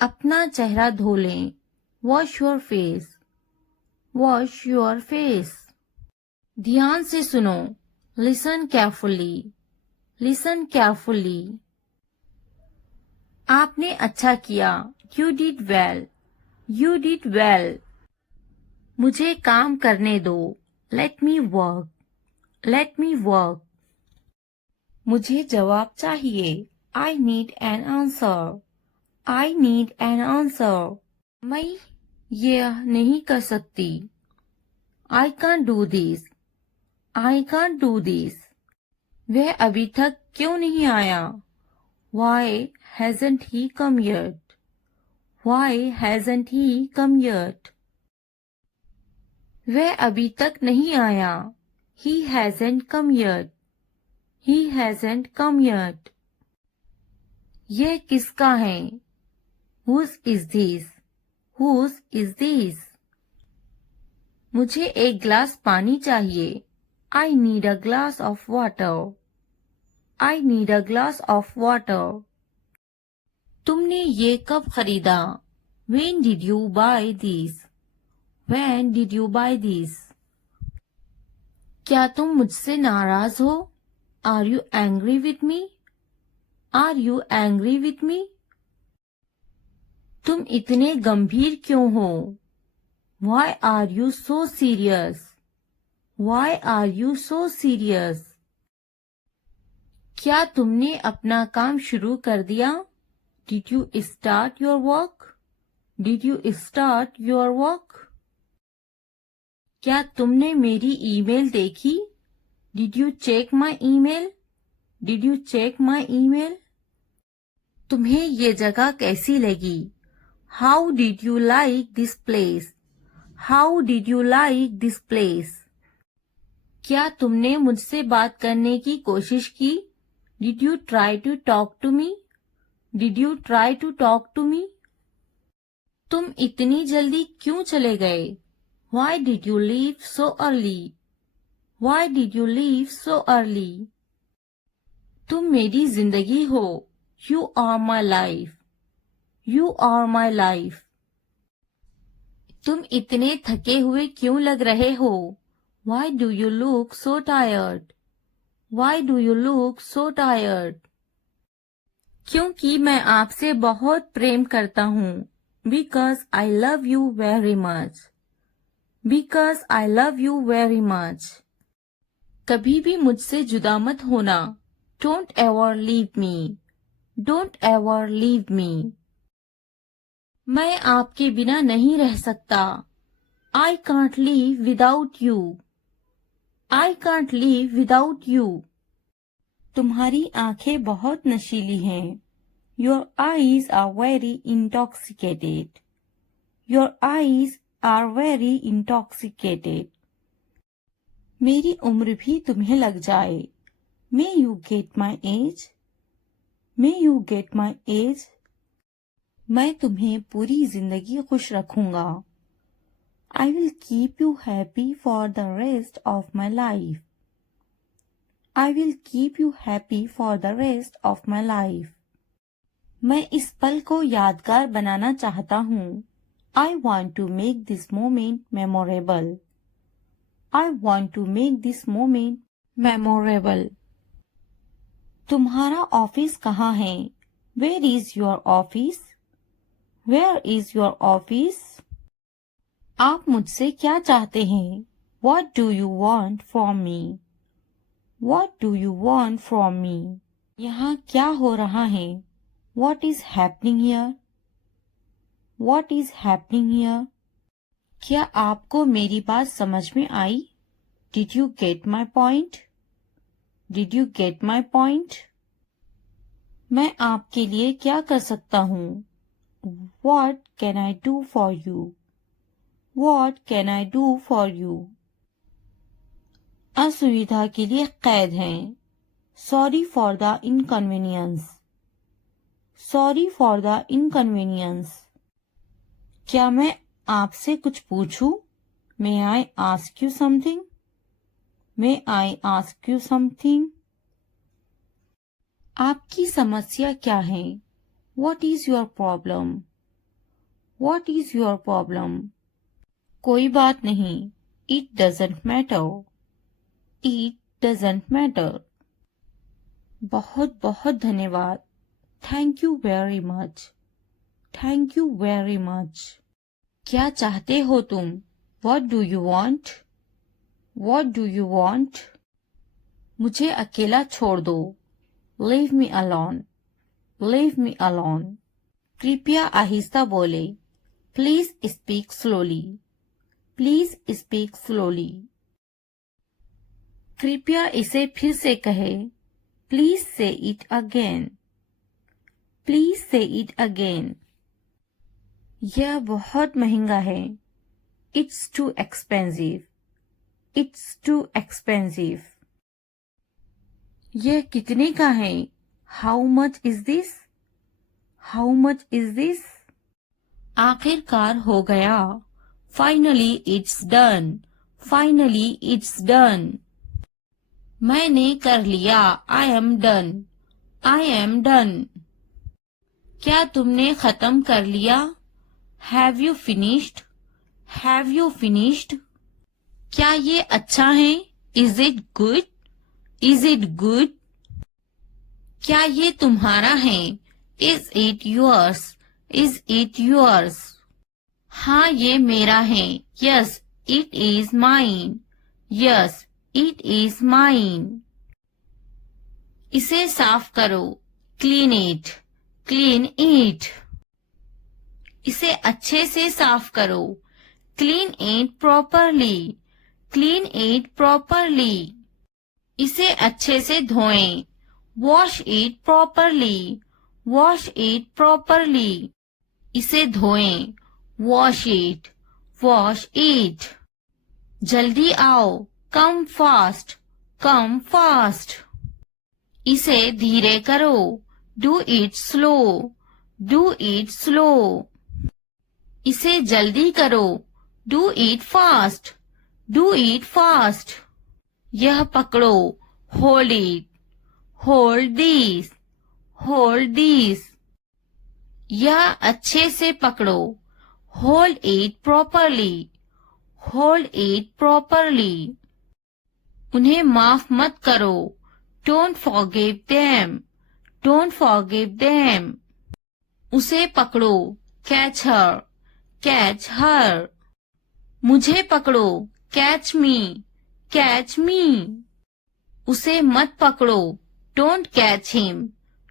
अपना चेहरा धो लें. Wash your face. Wash your face. ध्यान से सुनो. Listen carefully. Listen carefully. आपने अच्छा किया. You did well. You did well. मुझे काम करने दो. Let me work. Let me work. मुझे जवाब चाहिए. I need an answer. I need an answer. मैं यह नहीं कर सकती. I can't do this. I can't do this. वह अभी तक क्यों नहीं आया? Why hasn't he come yet? Why hasn't he come yet? वह अभी तक नहीं आया. He hasn't come yet. He hasn't come yet. यह किसका है? Whose is this? Whose is this? मुझे एक ग्लास पानी चाहिए. I need a glass of water. I need a glass of water. तुमने ये कब खरीदा? When did you buy this? When did you buy this? क्या तुम मुझसे नाराज हो? Are you angry with me? Are you angry with me? तुम इतने गंभीर क्यों हो? Why are you so serious? Why are you so serious? क्या तुमने अपना काम शुरू कर दिया? Did you start your work? Did you start your work? क्या तुमने मेरी ईमेल देखी? Did you check my email? Did you check my email? तुम्हें ये जगह कैसी लगी? How did you like this place? How did you like this place? क्या तुमने मुझसे बात करने की कोशिश की? Did you try to talk to me? Did you try to talk to me? तुम इतनी जल्दी क्यों चले गए? Why did you leave so early? Why did you leave so early? तुम मेरी जिंदगी हो. You are my life. You are my life. तुम इतने थके हुए क्यों लग रहे हो? Why do you look so tired? Why do you look so tired? क्योंकि मैं आपसे बहुत प्रेम करता हूँ. Because I love you very much. Because I love you very much. कभी भी मुझसे जुदा मत होना. Don't ever leave me. Don't ever leave me. मैं आपके बिना नहीं रह सकता. I can't live without you. I can't live without you. तुम्हारी आंखें बहुत नशीली हैं. Your eyes are very intoxicated. Your eyes are very intoxicated. मेरी उम्र भी तुम्हें लग जाए. May you get my age? May you get my age? मैं तुम्हें पूरी जिंदगी खुश रखूंगा. I will keep you happy for the rest of my life. I will keep you happy for the rest of my life. मैं इस पल को यादगार बनाना चाहता हूँ. I want to make this moment memorable. I want to make this moment memorable. तुम्हारा office कहाँ है? Where is your office? Where is your office? आप मुझसे क्या चाहते हैं? What do you want from me? What do you want from me? यहाँ क्या हो रहा है? What is happening here? What is happening here? क्या आपको मेरी बात समझ में आई? Did you get my point? Did you get my point? मैं आपके लिए क्या कर सकता हूँ? What can I do for you? What can I do for you? असुविधा के लिए कैद हैं. Sorry for the inconvenience. Sorry for the inconvenience. क्या मैं आपसे कुछ पूछूं? May I ask you something? May I ask you something? आपकी समस्या क्या है? What is your problem? What is your problem? कोई बात नहीं. It doesn't matter. It doesn't matter. बहुत बहुत धन्यवाद. Thank you very much. Thank you very much. क्या चाहते हो तुम? What do you want? What do you want? मुझे अकेला छोड़ दो. Leave me alone. Leave me alone. कृपया आहिस्ता बोले. Please speak slowly. Please speak slowly. कृपया इसे फिर से कहे. Please say it again. Please say it again. यह बहुत महंगा है. It's too expensive. It's too expensive. यह कितने का है? How much is this? How much is this? आखिरकार हो गया. Finally it's done. Finally it's done. मैंने कर लिया. I am done. I am done. क्या तुमने खत्म कर लिया? Have you finished? Have you finished? क्या ये अच्छा है? Is it good? Is it good? क्या ये तुम्हारा है? Is it yours? Is it yours? हाँ ये मेरा है. Yes, it is mine. Yes, it is mine. इसे साफ करो. Clean it. Clean it. इसे अच्छे से साफ करो. Clean it properly. Clean it properly. इसे अच्छे से धोएं. Wash it properly. Wash it properly. इसे धोएं. Wash it. Wash it. जल्दी आओ. Come fast. Come fast. इसे धीरे करो. Do it slow. Do it slow. इसे जल्दी करो. Do it fast. Do it fast. यह पकड़ो. Hold it. Hold this. Hold this. यह अच्छे से पकड़ो. Hold it properly. Hold it properly. उन्हें माफ मत करो. Don't forgive them. Don't forgive them. उसे पकड़ो. Catch her. Catch her. मुझे पकड़ो. Catch me. Catch me. उसे मत पकड़ो. Don't catch him.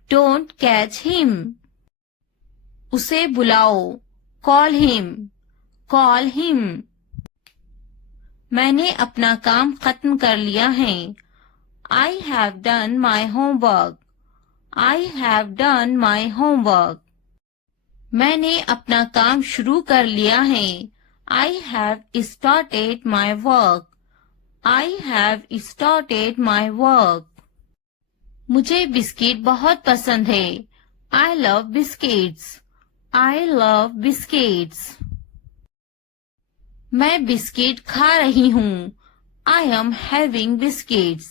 Don't catch him. उसे बुलाओ. Call him. Call him. मैंने अपना काम खत्म कर लिया है. I have done my homework. I have done my homework. मैंने अपना काम शुरू कर लिया है. I have started my work. I have started my work. मुझे बिस्किट बहुत पसंद है. I love biscuits. I love biscuits. मैं बिस्किट खा रही हूँ. I am having biscuits.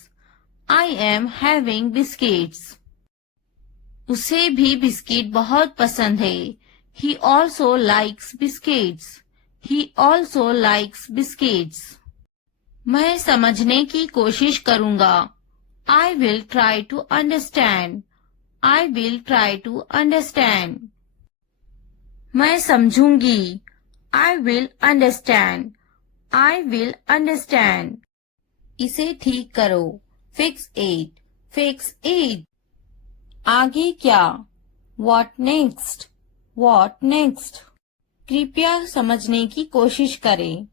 I am having biscuits. उसे भी बिस्किट बहुत पसंद है. He also likes biscuits. He also likes biscuits. मैं समझने की कोशिश करूँगा. I will try to understand. I will try to understand. मैं समझूंगी. I will understand. I will understand. इसे ठीक करो. Fix it. Fix it. आगे क्या? What next? What next? कृपया समझने की कोशिश करें.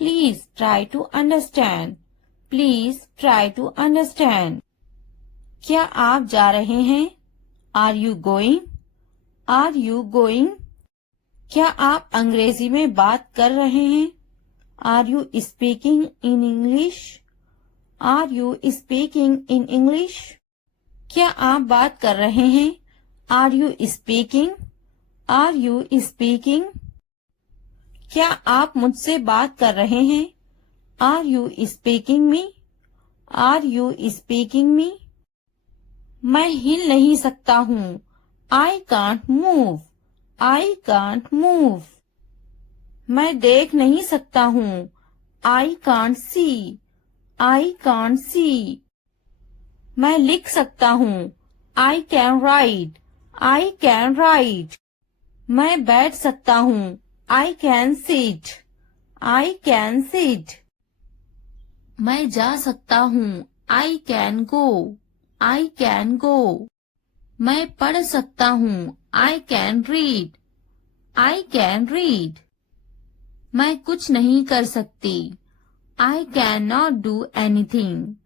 Please try to understand. Please try to understand. क्या आप जा रहे हैं? Are you going? Are you going? क्या आप अंग्रेजी में बात कर रहे हैं? Are you speaking in English? Are you speaking in English? क्या आप बात कर रहे हैं? Are you speaking? Are you speaking? क्या आप मुझसे बात कर रहे हैं? Are you speaking me? Are you speaking me? मैं हिल नहीं सकता हूँ. I can't move. I can't move. मैं देख नहीं सकता हूँ. I can't see. I can't see. मैं लिख सकता हूँ. I can write. I can write. मैं बैठ सकता हूँ. I can sit. I can sit. मैं जा सकता हूँ. I can go. I can go. मैं पढ़ सकता हूँ. I can read. I can read. मैं कुछ नहीं कर सकती. I cannot do anything.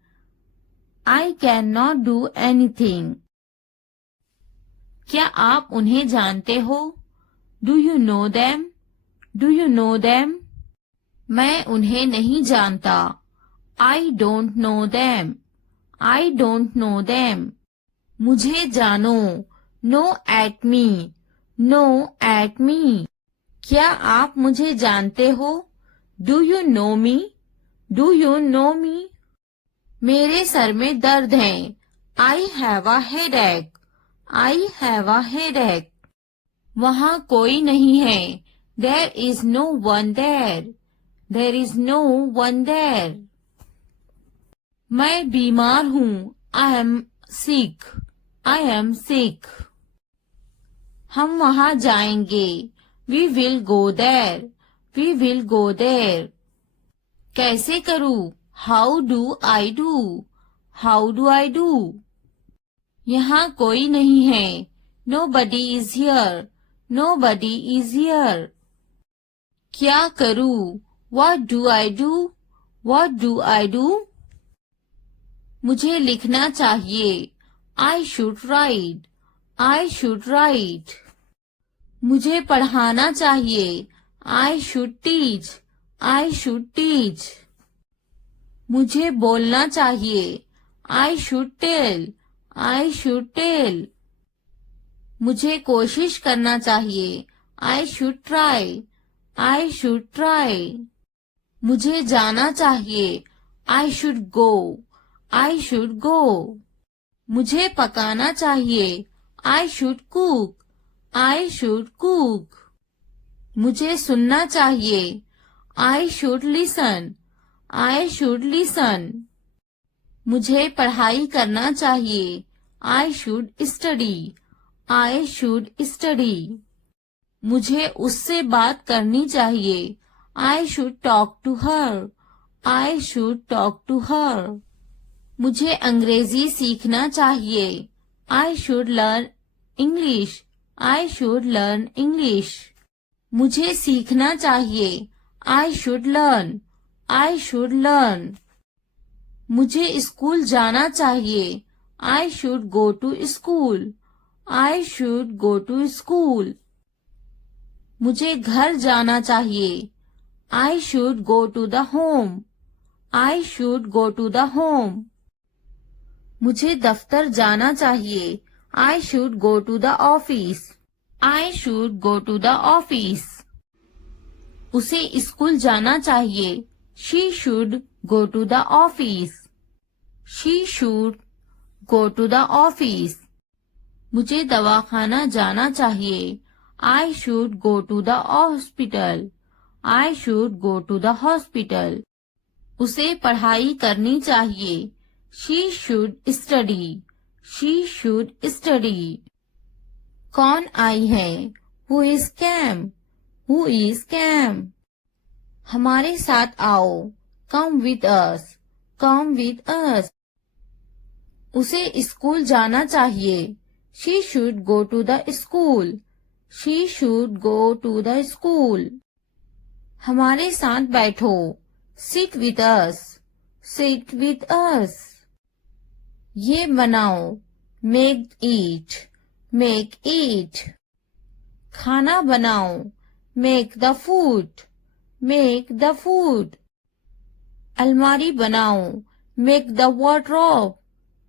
I cannot do anything. क्या आप उन्हें जानते हो? Do you know them? Do you know them? मैं उन्हें नहीं जानता. I don't know them. I don't know them. मुझे जानो. Know at me. Know at me. क्या आप मुझे जानते हो? Do you know me? Do you know me? मेरे सर में दर्द है। I have a headache. I have a headache. वहाँ कोई नहीं है। There is no one there. There is no one there. मैं बीमार हूँ। I am sick. I am sick. हम वहाँ जाएंगे। We will go there. We will go there. कैसे करूँ? How do I do? How do I do? यहाँ कोई नहीं है। Nobody is here. Nobody is here. क्या करूँ? What do I do? What do I do? मुझे लिखना चाहिए। I should write. I should write. मुझे पढ़ाना चाहिए। I should teach. I should teach. मुझे बोलना चाहिए। I should tell. I should tell. मुझे कोशिश करना चाहिए। I should try. I should try. मुझे जाना चाहिए। I should go. I should go. मुझे पकाना चाहिए। I should cook. I should cook. मुझे सुनना चाहिए। I should listen. I should listen. मुझे पढ़ाई करना चाहिए। I should study. I should study. मुझे उससे बात करनी चाहिए। I should talk to her. I should talk to her. मुझे अंग्रेजी सीखना चाहिए। I should learn English. I should learn English. मुझे सीखना चाहिए। I should learn. I should learn. मुझे स्कूल जाना चाहिए। I should go to school. I should go to school. मुझे घर जाना चाहिए। I should go to the home. I should go to the home. मुझे दफ्तर जाना चाहिए। I should go to the office. I should go to the office. उसे school जाना चाहिए। She should go to the office. She should go to the office. मुझे दवाखाना जाना चाहिए। I should go to the hospital. I should go to the hospital. उसे पढ़ाई करनी चाहिए। She should study. She should study. कौन आई है? Who is came? Who is came? हमारे साथ आओ। Come with us. Come with us. उसे स्कूल जाना चाहिए। She should go to the school. She should go to the school. हमारे साथ बैठो। Sit with us. Sit with us. ये बनाओ। Make it. Make it. खाना बनाओ। Make the food. Make the food. अलमारी बनाओ। Make the wardrobe.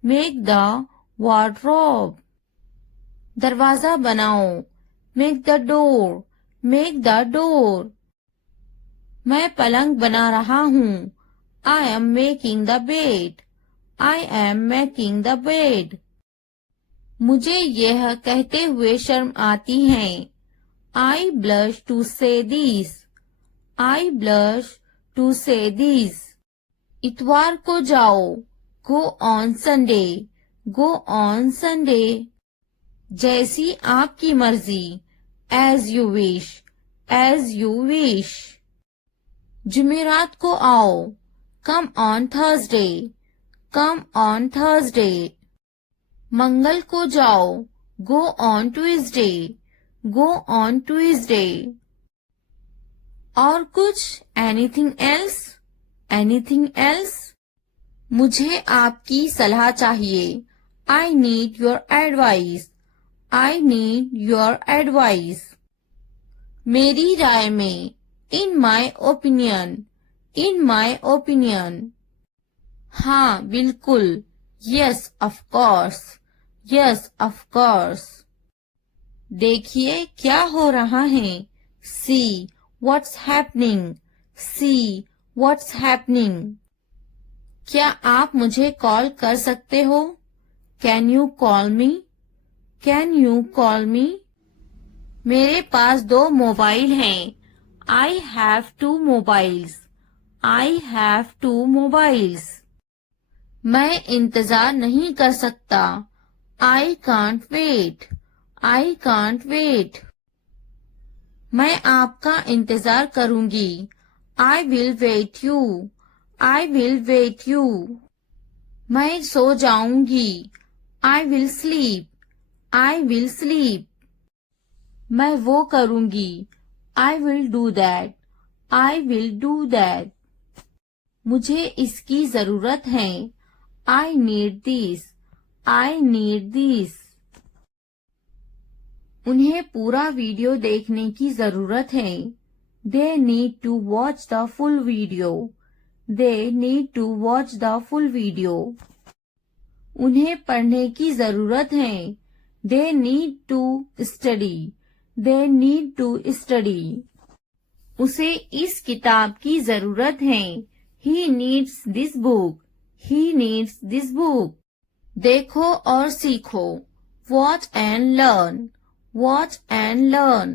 Make the wardrobe. दरवाजा बनाओ। Make the door. Make the door. मैं पलंग बना रहा हूँ। I am making the bed. I am making the bed. मुझे यह कहते हुए शर्म आती है। I blush to say this. I blush to say this. इतवार को जाओ। Go on Sunday. Go on Sunday. जैसी आपकी मर्जी। As you wish. As you wish. जुमेरात को आओ। Come on Thursday. Come on Thursday. मंगल को जाओ। Go on Tuesday. Go on Tuesday. और कुछ? Anything else? Anything else? मुझे आपकी सलाह चाहिए। I need your advice. I need your advice. मेरी राय में। In my opinion. In my opinion. हाँ बिल्कुल। Yes of course. Yes of course. देखिए क्या हो रहा है। See what's happening. See what's happening. क्या आप मुझे कॉल कर सकते हो? Can you call me? Can you call me? मेरे पास 2 मोबाइल हैं। I have 2 mobiles. I have 2 mobiles. मैं इंतजार नहीं कर सकता। I can't wait. I can't wait. मैं आपका इंतजार करूंगी। I will wait you. I will wait you. मैं सो जाऊंगी। I will sleep. I will sleep. मैं वो करूंगी। I will do that. I will do that. मुझे इसकी जरूरत है। I need this. I need this. उन्हें पूरा वीडियो देखने की जरूरत है। They need to watch the full video. They need to watch the full video. उन्हें पढ़ने की जरूरत है। They need to study. They need to study. उसे इस किताब की जरूरत है। He needs this book. He needs this book. देखो और सीखो। Watch and learn. Watch and learn.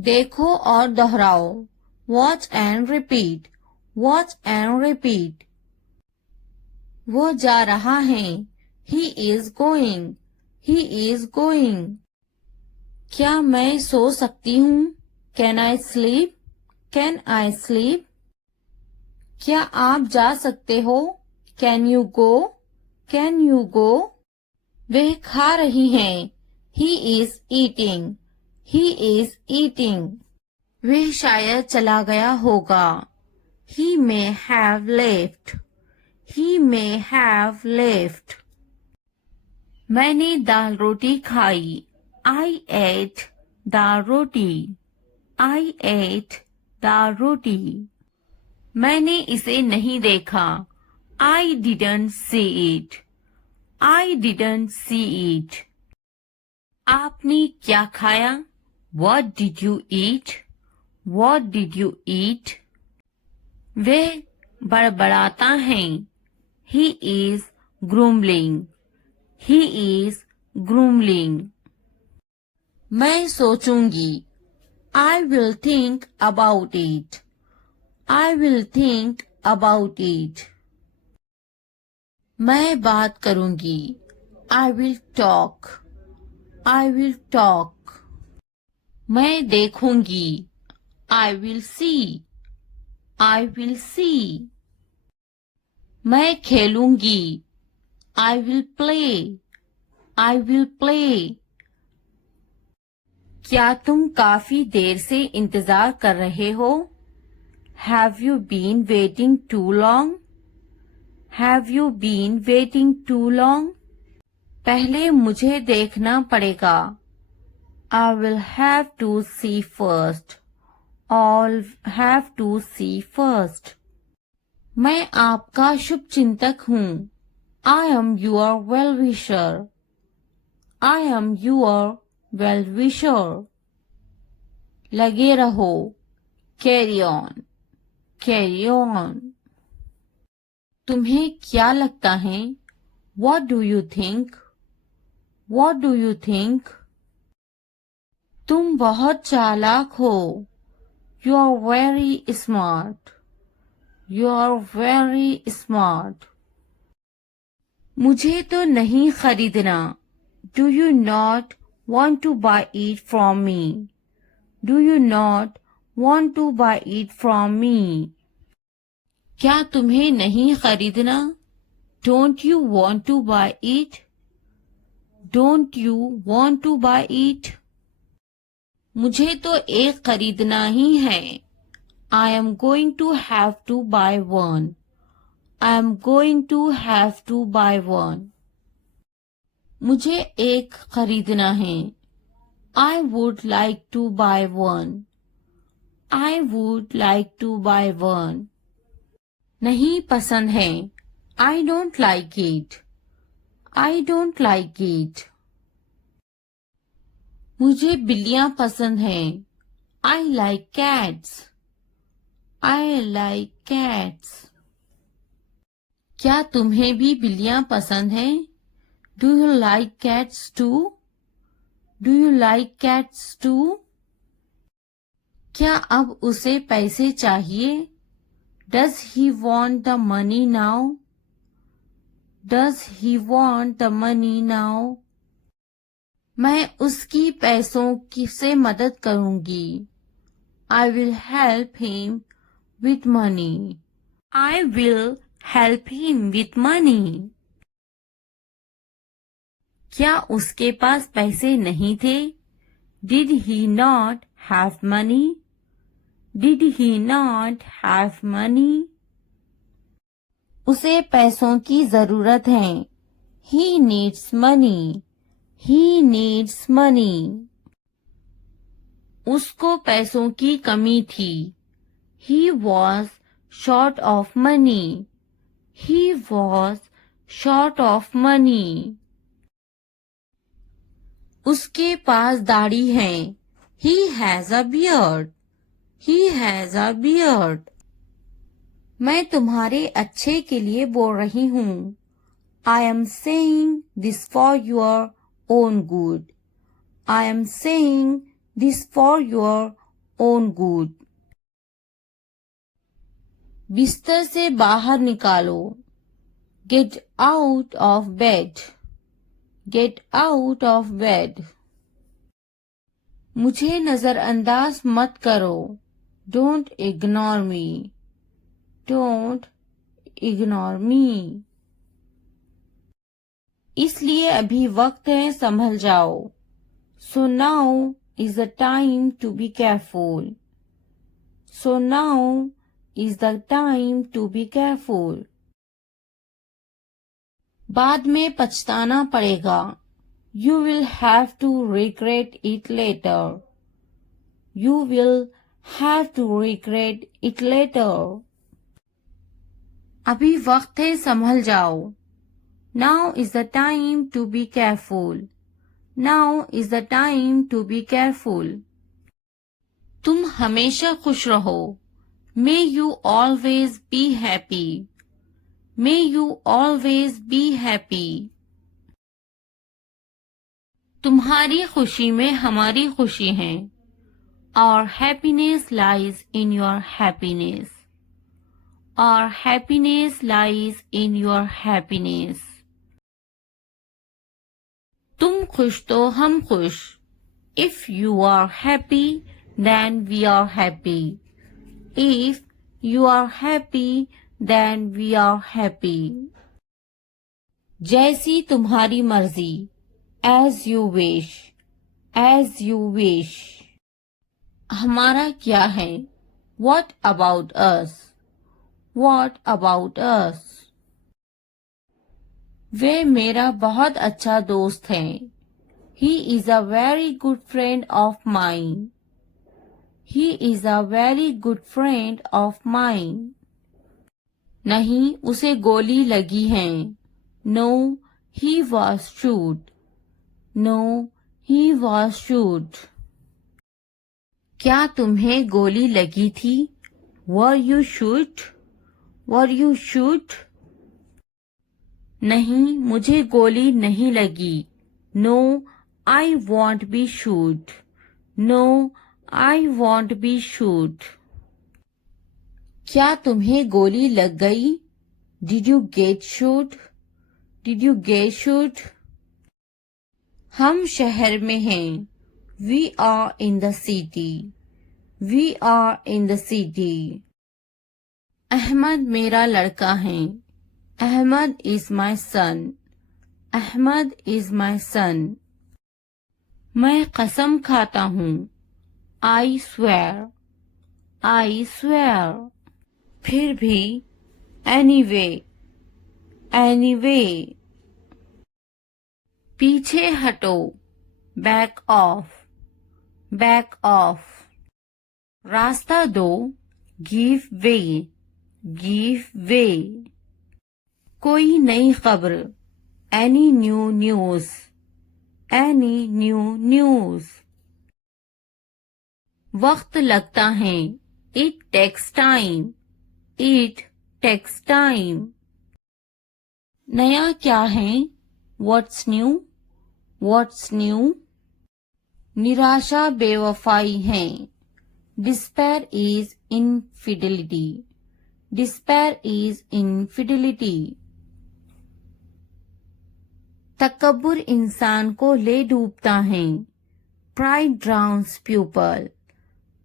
देखो और दोहराओ। Watch and repeat. Watch and repeat. वो जा रहा है। He is going. He is going. क्या मैं सो सकती हूँ? Can I sleep? Can I sleep? क्या आप जा सकते हो? Can you go? Can you go? वे खा रही हैं। He is eating. He is eating. वह शायद चला गया होगा। He may have left. He may have left. मैंने दाल रोटी खाई। I ate dal roti. I ate dal roti. मैंने इसे नहीं देखा। I didn't see it. I didn't see it. आपने क्या खाया? What did you eat? What did you eat? वह बड़बड़ाता है। He is grumbling. He is grumbling. मैं सोचूंगी। I will think about it. I will think about it. मैं बात करूंगी। I will talk. I will talk. मैं देखूंगी। I will see. I will see. मैं खेलूंगी। I will play. I will play. क्या तुम काफी देर से इंतजार कर रहे हो? Have you been waiting too long? Have you been waiting too long? पहले मुझे देखना पड़ेगा। I will have to see first. I'll have to see first. मैं आपका शुभ चिंतक हूँ। I am your well-wisher. I am your well-wisher. लगे रहो। Carry on. Carry on. तुम्हें क्या लगता है? What do you think? What do you think? तुम बहुत चालाक हो। You are very smart. You are very smart. मुझे तो नहीं खरीदना। Do you not want to buy it from me? Do you not want to buy it from me? क्या तुम्हें नहीं खरीदना? Don't you want to buy it? Don't you want to buy it? मुझे तो एक खरीदना ही है। I am going to have to buy one. I am going to have to buy one. मुझे एक खरीदना है। I would like to buy one. I would like to buy one. नहीं पसंद है। I don't like it. I don't like it. मुझे बिल्लियां पसंद हैं। I like cats. I like cats. क्या तुम्हें भी बिल्लियां पसंद हैं? Do you like cats too? Do you like cats too? क्या अब उसे पैसे चाहिए? Does he want the money now? Does he want the money now? मैं उसकी पैसों की से मदद करूंगी। I will help him with money. I will help him with money. क्या उसके पास पैसे नहीं थे? Did he not have money? Did he not have money? उसे पैसों की जरूरत है। He needs money. He needs money. उसको पैसों की कमी थी। He was short of money. He was short of money. उसके पास दाढ़ी है। He has a beard. He has a beard. मैं तुम्हारे अच्छे के लिए बोल रही हूँ। I am saying this for your own good. I am saying this for your own good. बिस्तर से बाहर निकालो। Get out of bed. Get out of bed. मुझे नजरअंदाज मत करो। Don't ignore me. Don't ignore me. इसलिए अभी वक्त है, संभल जाओ। So now is the time to be careful. So now is the time to be careful. बाद में पछताना पड़ेगा। You will have to regret it later. You will have to regret it later. अभी वक्त है, संभल जाओ। Now is the time to be careful. Now is the time to be careful. तुम हमेशा खुश रहो। May you always be happy. May you always be happy. तुम्हारी खुशी में हमारी खुशी है। Our happiness lies in your happiness. Our happiness lies in your happiness. तुम खुश तो हम खुश। If you are happy, then we are happy. If you are happy, then we are happy. जैसी तुम्हारी मर्जी। As you wish. As you wish. हमारा क्या है? What about us? What about us? वे मेरा बहुत अच्छा दोस्त है। He is a very good friend of mine. He is a very good friend of mine. नहीं, उसे गोली लगी है। No, he was shot. No, he was shot. क्या तुम्हें गोली लगी थी? Were you shot? Were you shot? नहीं, मुझे गोली नहीं लगी। No, I won't be shot. No, I won't be shot. क्या तुम्हें गोली लग गई? Did you get shot? Did you get shot? हम शहर में हैं। We are in the city. We are in the city. Ahmad मेरा लड़का है। Ahmad is my son. Ahmad is my son. मैं कसम खाता हूँ। I swear. I swear. फिर भी। Anyway. Anyway. पीछे हटो। Back off. Back off. रास्ता दो। Give way. Give way. कोई नई खबर। Any new news. Any new news. वक्त लगता है। It takes time. It takes time. नया क्या है? What's new? What's new? निराशा बेवफाई है। Despair is infidelity. Despair is infidelity. तकब्बुर इंसान को ले डूबता है। Pride drowns pupil.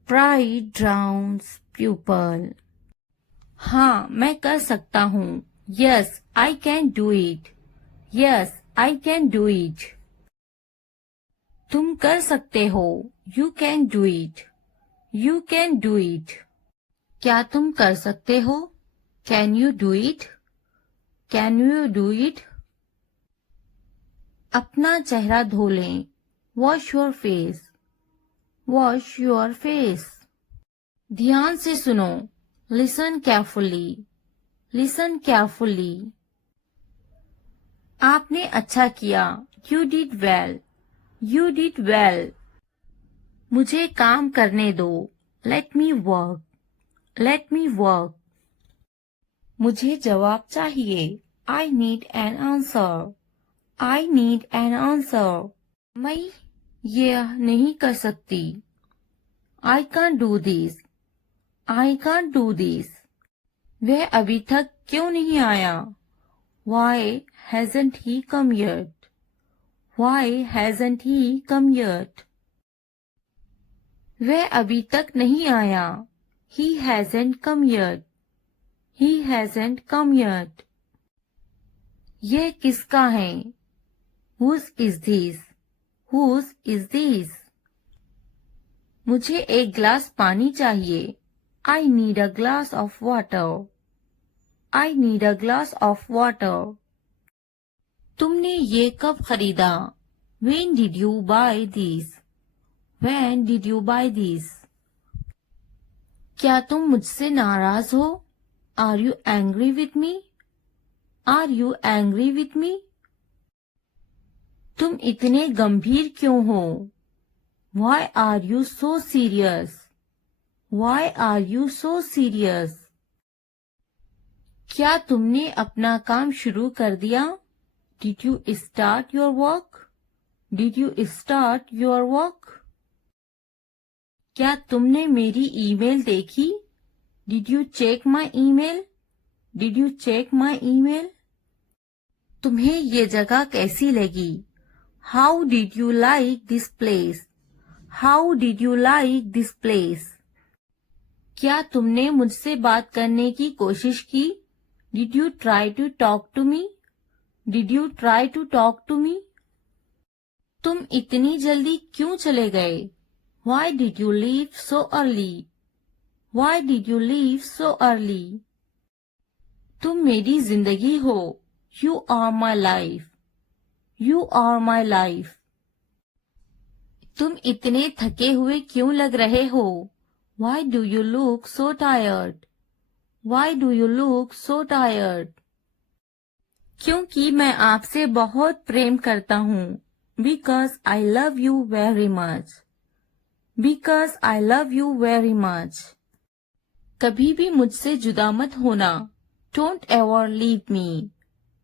Pride drowns pupil. हाँ, मैं कर सकता हूँ। Yes, I can do it. Yes, I can do it. तुम कर सकते हो। You can do it. You can do it. क्या तुम कर सकते हो? Can you do it? Can you do it? अपना चेहरा धो लें। Wash your face. Wash your face. ध्यान से सुनो। Listen carefully. Listen carefully. आपने अच्छा किया। You did well. You did well. मुझे काम करने दो। Let me work. Let me work. मुझे जवाब चाहिए। I need an answer. I need an answer. मैं यह नहीं कर सकती। I can't do this. I can't do this. वह अभी तक क्यों नहीं आया? Why hasn't he come yet? Why hasn't he come yet? वह अभी तक नहीं आया। He hasn't come yet. He hasn't come yet. यह किसका है? Whose is this? Whose is this? मुझे एक गिलास पानी चाहिए। I need a glass of water. I need a glass of water. तुमने ये कब खरीदा? When did you buy this? When did you buy this? क्या तुम मुझसे नाराज हो? Are you angry with me? Are you angry with me? तुम इतने गंभीर क्यों हो? Why are you so serious? Why are you so serious? क्या तुमने अपना काम शुरू कर दिया? Did you start your work? Did you start your work? क्या तुमने मेरी ईमेल देखी? Did you check my email? Did you check my email? तुम्हें ये जगह कैसी लगी? How did you like this place? How did you like this place? क्या तुमने मुझसे बात करने की कोशिश की? Did you try to talk to me? Did you try to talk to me? तुम इतनी जल्दी क्यों चले गए? Why did you leave so early? Why did you leave so early? तुम मेरी जिंदगी हो। You are my life. You are my life. तुम इतने थके हुए क्यों लग रहे हो? Why do you look so tired? Why do you look so tired? क्योंकि मैं आपसे बहुत प्रेम करता हूँ। Because I love you very much. Because I love you very much. कभी भी मुझसे जुदा मत होना। Don't ever leave me.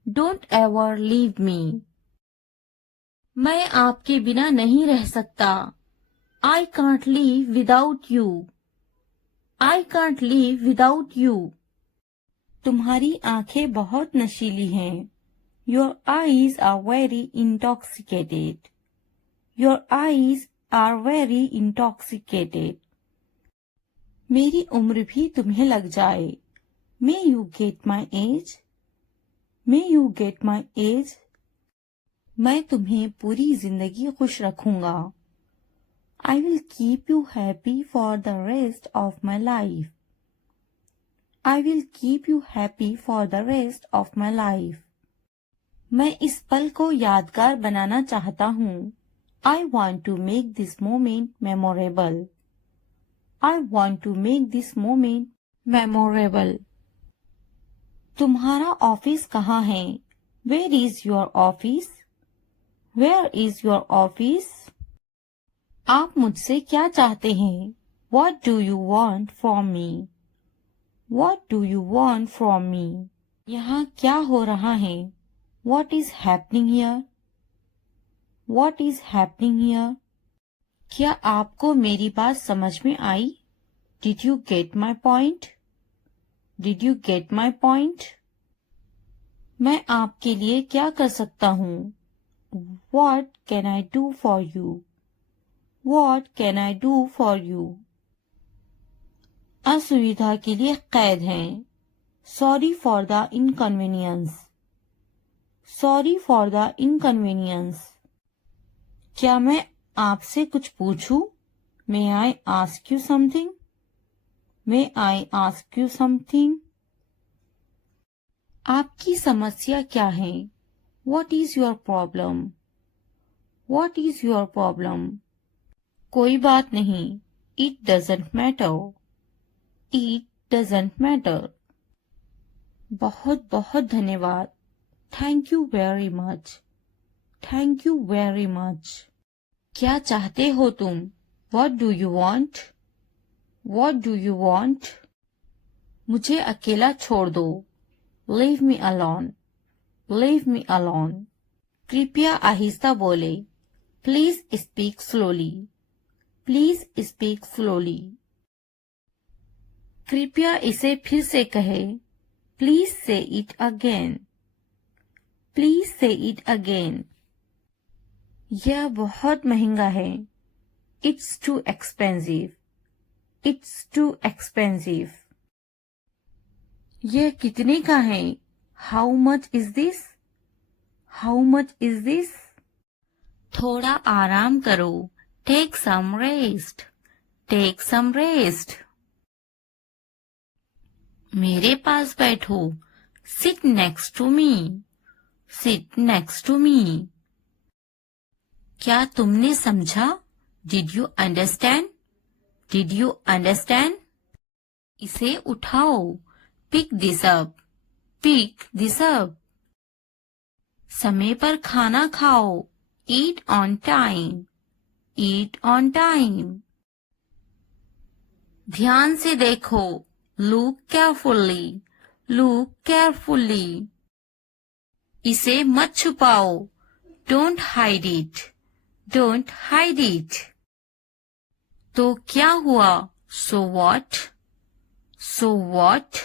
Don't ever leave me. मैं आपके बिना नहीं रह सकता। I can't live without you. I can't live without you. तुम्हारी आंखें बहुत नशीली हैं। Your eyes are very intoxicated. Your eyes are very intoxicated. मेरी उम्र भी तुम्हें लग जाए। May you get my age? May you get my age? मैं तुम्हें पूरी जिंदगी खुश रखूंगा। I will keep you happy for the rest of my life. I will keep you happy for the rest of my life. मैं इस पल को यादगार बनाना चाहता हूँ। I want to make this moment memorable. I want to make this moment memorable. तुम्हारा office कहाँ है? Where is your office? Where is your office? आप मुझसे क्या चाहते हैं? What do you want from me? What do you want from me? यहाँ क्या हो रहा है? What is happening here? What is happening here? क्या आपको मेरी बात समझ में आई? Did you get my point? Did you get my point? मैं आपके लिए क्या कर सकता हूँ? What can I do for you? What can I do for you? असुविधा के लिए कैद हैं. Sorry for the inconvenience. Sorry for the inconvenience. क्या मैं आपसे कुछ पूछूं? May I ask you something? May I ask you something? आपकी समस्या क्या है? What is your problem? What is your problem? कोई बात नहीं. It doesn't matter. It doesn't matter. बहुत बहुत धन्यवाद. Thank you very much. Thank you very much. क्या चाहते हो तुम? What do you want? What do you want? मुझे अकेला छोड़ दो. Leave me alone. Leave me alone. कृपया आहिस्ता बोले. Please speak slowly. Please speak slowly. कृपया इसे फिर से कहे. Please say it again. Please say it again. यह बहुत महंगा है. It's too expensive. It's too expensive. यह कितने का है? How much is this? How much is this? थोड़ा आराम करो. Take some rest. Take some rest. मेरे पास बैठो. Sit next to me. Sit next to me. क्या तुमने समझा? Did you understand? Did you understand? इसे उठाओ. Pick this up. Pick this up. समय पर खाना खाओ. Eat on time. Eat on time. ध्यान से देखो. Look carefully. Look carefully. इसे मत छुपाओ. Don't hide it. Don't hide it. तो क्या हुआ? So what? So what?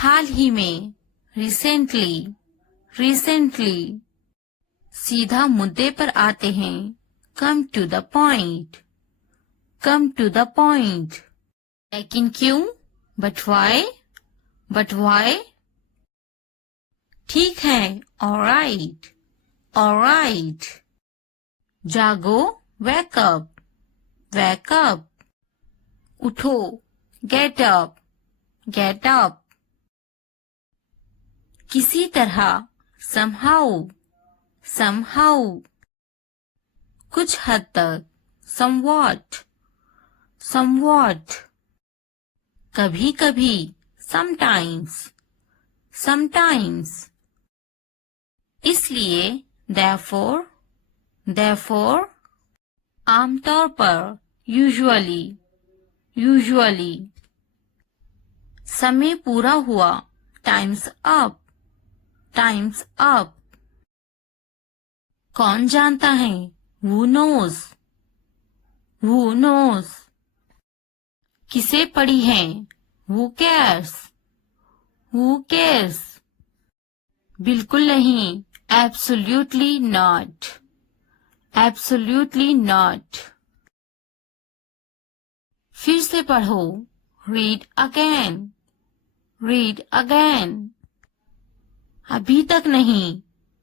हाल ही में. Recently. Recently. सीधा मुद्दे पर आते हैं. Come to the point. Come to the point. लेकिन क्यों? But why? But why? ठीक है. All right. All right. जागो. Wake up. Wake up. उठो. Get up. Get up. किसी तरह. Somehow. Somehow. कुछ हद तक. Somewhat. Somewhat. कभी कभी. Sometimes. Sometimes. इसलिए. Therefore. Therefore. आमतौर पर. Usually. Usually. समय पूरा हुआ. Time's up. Time's up. कौन जानता है? Who knows? Who knows? किसे पड़ी है? Who cares? Who cares? बिल्कुल नहीं. Absolutely not. Absolutely not. फिर से पढ़ो. Read again. Read again. अभी तक नहीं.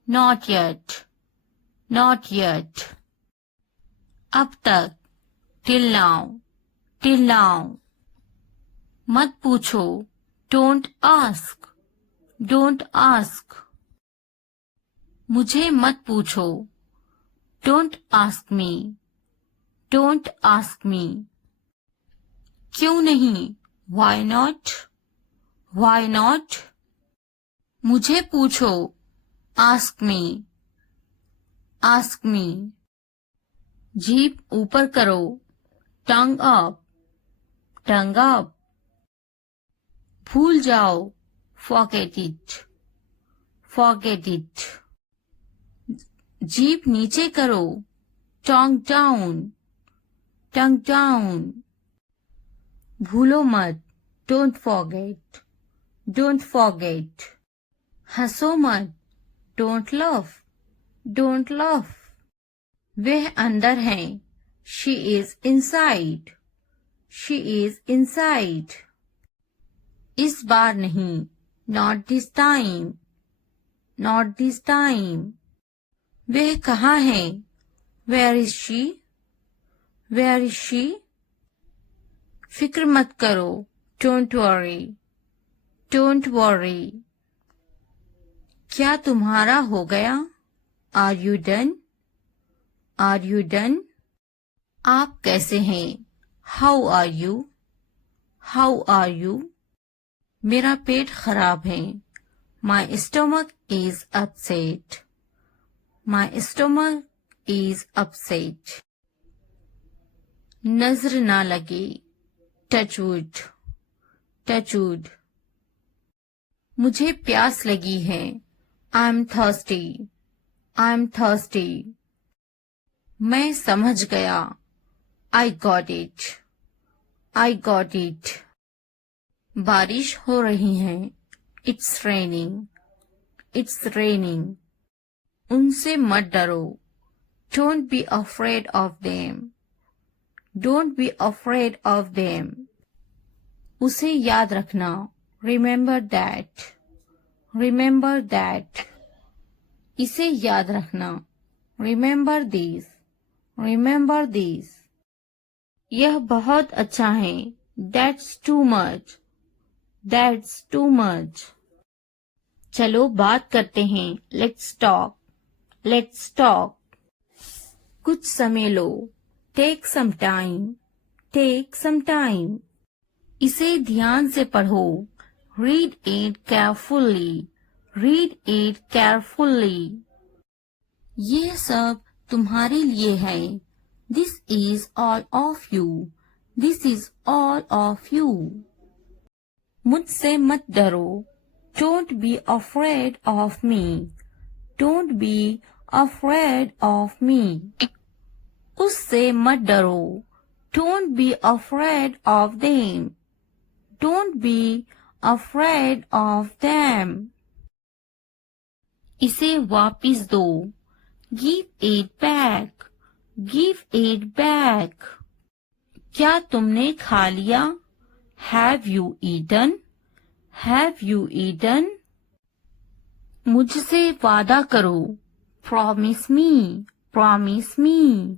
Not yet. Not yet. अब तक. Till now. Till now. मत पूछो. Don't ask. Don't ask. मुझे मत पूछो. Don't ask me. Don't ask me. क्यों नहीं? Why not? Why not? मुझे पूछो. Ask me. Ask me. जीभ ऊपर करो. टंग अप, टंग अप। भूल जाओ, forget it, forget it। जीभ नीचे करो, tongue down, tongue down। भूलो मत, don't forget, don't forget। हंसो मत, don't laugh, don't laugh। वह अंदर है, she is inside, she is inside। इस बार नहीं, not this time, not this time। वह कहाँ है, where is she, where is she। फिक्र मत करो, don't worry, don't worry। क्या तुम्हारा हो गया, are you done, are you done। आप कैसे हैं, how are you, how are you। मेरा पेट खराब है, my stomach is upset, my stomach is upset। नजर ना लगे, touch wood, touch wood। मुझे प्यास लगी है, I'm thirsty, I'm thirsty। मैं समझ गया, I got it, I got it। बारिश हो रही है, it's raining, it's raining। उनसे मत डरो, don't be afraid of them, don't be afraid of them। उसे याद रखना, remember that, remember that। इसे याद रखना, remember this, remember this। यह बहुत अच्छा है, that's too much, that's too much। चलो बात करते हैं, let's talk, let's talk। कुछ समय लो, take some time, take some time। इसे ध्यान से पढ़ो, read it carefully, read it carefully। ये सब तुम्हारे लिए है, this is all of you, this is all of you। मुझसे मत डरो, don't be afraid of me, don't be afraid of me। उससे मत डरो, don't be afraid of them, don't be afraid of them। इसे वापिस दो, give it back, give it back। क्या तुमने खा लिया, have you eaten, have you eaten। मुझसे वादा करो, promise me, promise me।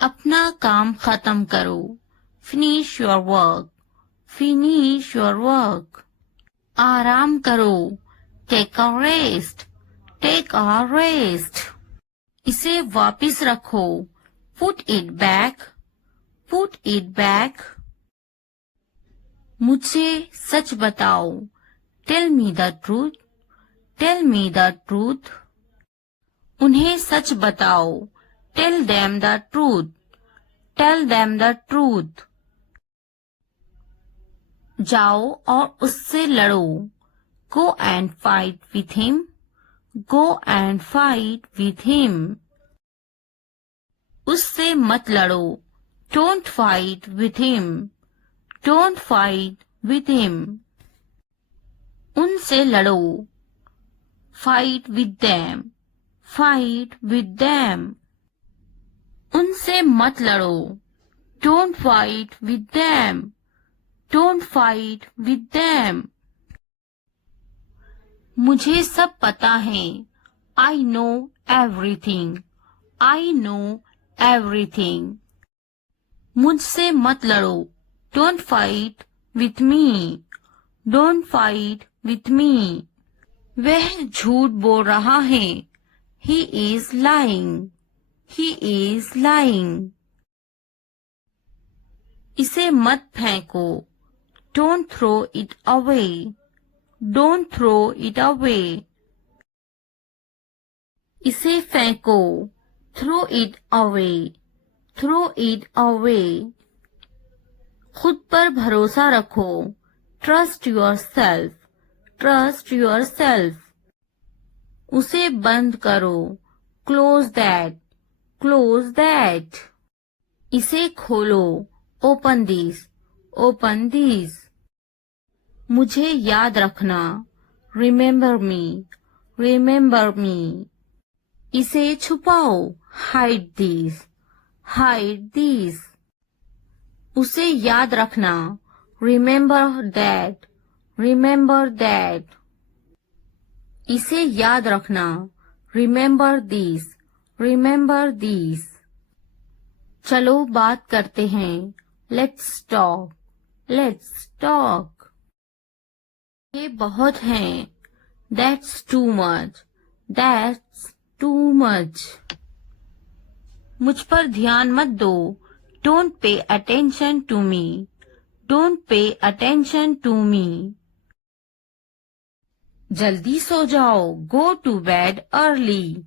अपना काम खत्म करो, finish your work, finish your work। आराम करो, take a rest, take a rest। इसे वापिस रखो, put it back, put it back। मुझसे सच बताओ, tell me the truth, tell me the truth। उन्हें सच बताओ, tell them the truth, tell them the truth। जाओ और उससे लड़ो, go and fight with him, go and fight with him। उससे मत लड़ो, don't fight with him, don't fight with him। उनसे लड़ो, fight with them, fight with them। उनसे मत लड़ो, don't fight with them, don't fight with them। मुझे सब पता है, I know everything, I know everything। मुझसे मत लड़ो, don't fight with me, don't fight with me। वह झूठ बोल रहा है, he is lying, he is lying। इसे मत फेंको, don't throw it away, don't throw it away। इसे फेंको, throw it away, throw it away। खुद पर भरोसा रखो। Trust yourself, trust yourself. उसे बंद करो। Close that, close that. इसे खोलो। Open this, open this. मुझे याद रखना। Remember me, remember me. इसे छुपाओ। Hide this, hide this. उसे याद रखना। Remember that, remember that. इसे याद रखना। Remember this, remember this. चलो बात करते हैं। Let's talk, let's talk. ये बहुत हैं। That's too much, that's too much. मुझ पर ध्यान मत दो। Don't pay attention to me, don't pay attention to me. जल्दी सो जाओ। Go to bed early,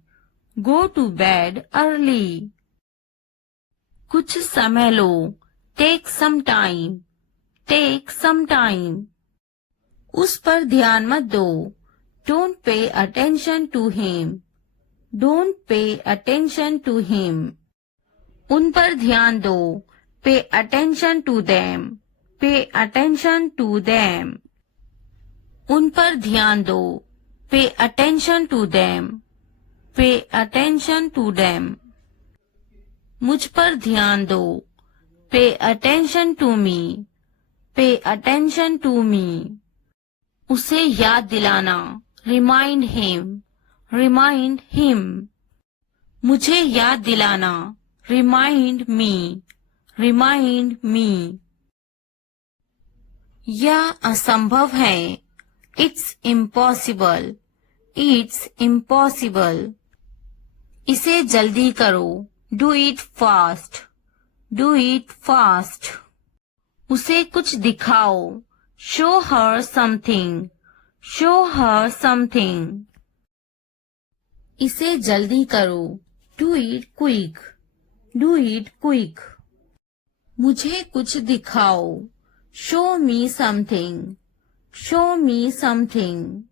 go to bed early. कुछ समय लो। Take some time, take some time. उस पर ध्यान मत दो। Don't pay attention to him, don't pay attention to him. उन पर ध्यान दो। Pay attention to them, pay attention to them. उन पर ध्यान दो। Pay attention to them, pay attention to them. मुझ पर ध्यान दो। पे अटेंशन टू मी, पे अटेंशन टू मी। उसे याद दिलाना। Remind him, remind him. मुझे याद दिलाना। Remind me, remind me. यह असंभव है। It's impossible, it's impossible. इसे जल्दी करो। Do it fast, do it fast. उसे कुछ दिखाओ। Show her something, show her something. इसे जल्दी करो। Do it quick, do it quick. मुझे कुछ दिखाओ। Show me something, show me something.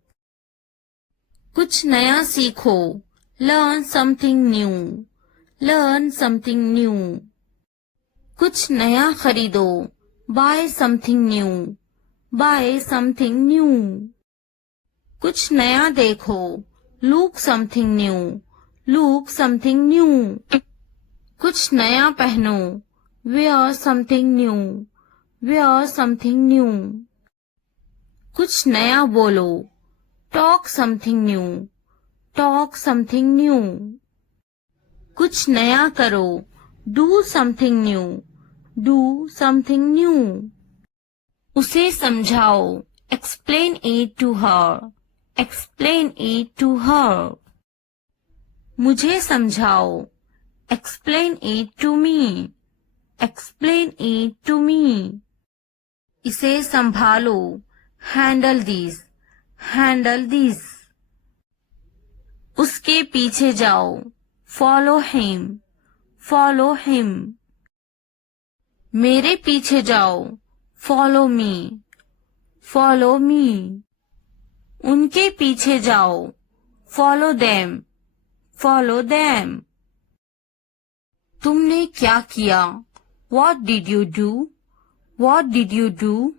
कुछ नया सीखो। Learn something new, learn something new. कुछ नया खरीदो। Bye something new, buy something new. कुछ नया देखो। Look something new, look something new. कुछ नया पहनो। Wear something new, wear something new. कुछ नया बोलो। Talk something new, talk something new. कुछ नया करो। Do something new, do something new. उसे समझाओ। Explain it to her, explain it to her. मुझे समझाओ। Explain it to me, explain it to me. इसे संभालो। Handle this, handle this. उसके पीछे जाओ। Follow him, follow him. मेरे पीछे जाओ। Follow me, follow me. उनके पीछे जाओ। Follow them, follow them. तुमने क्या किया? What did you do? What did you do?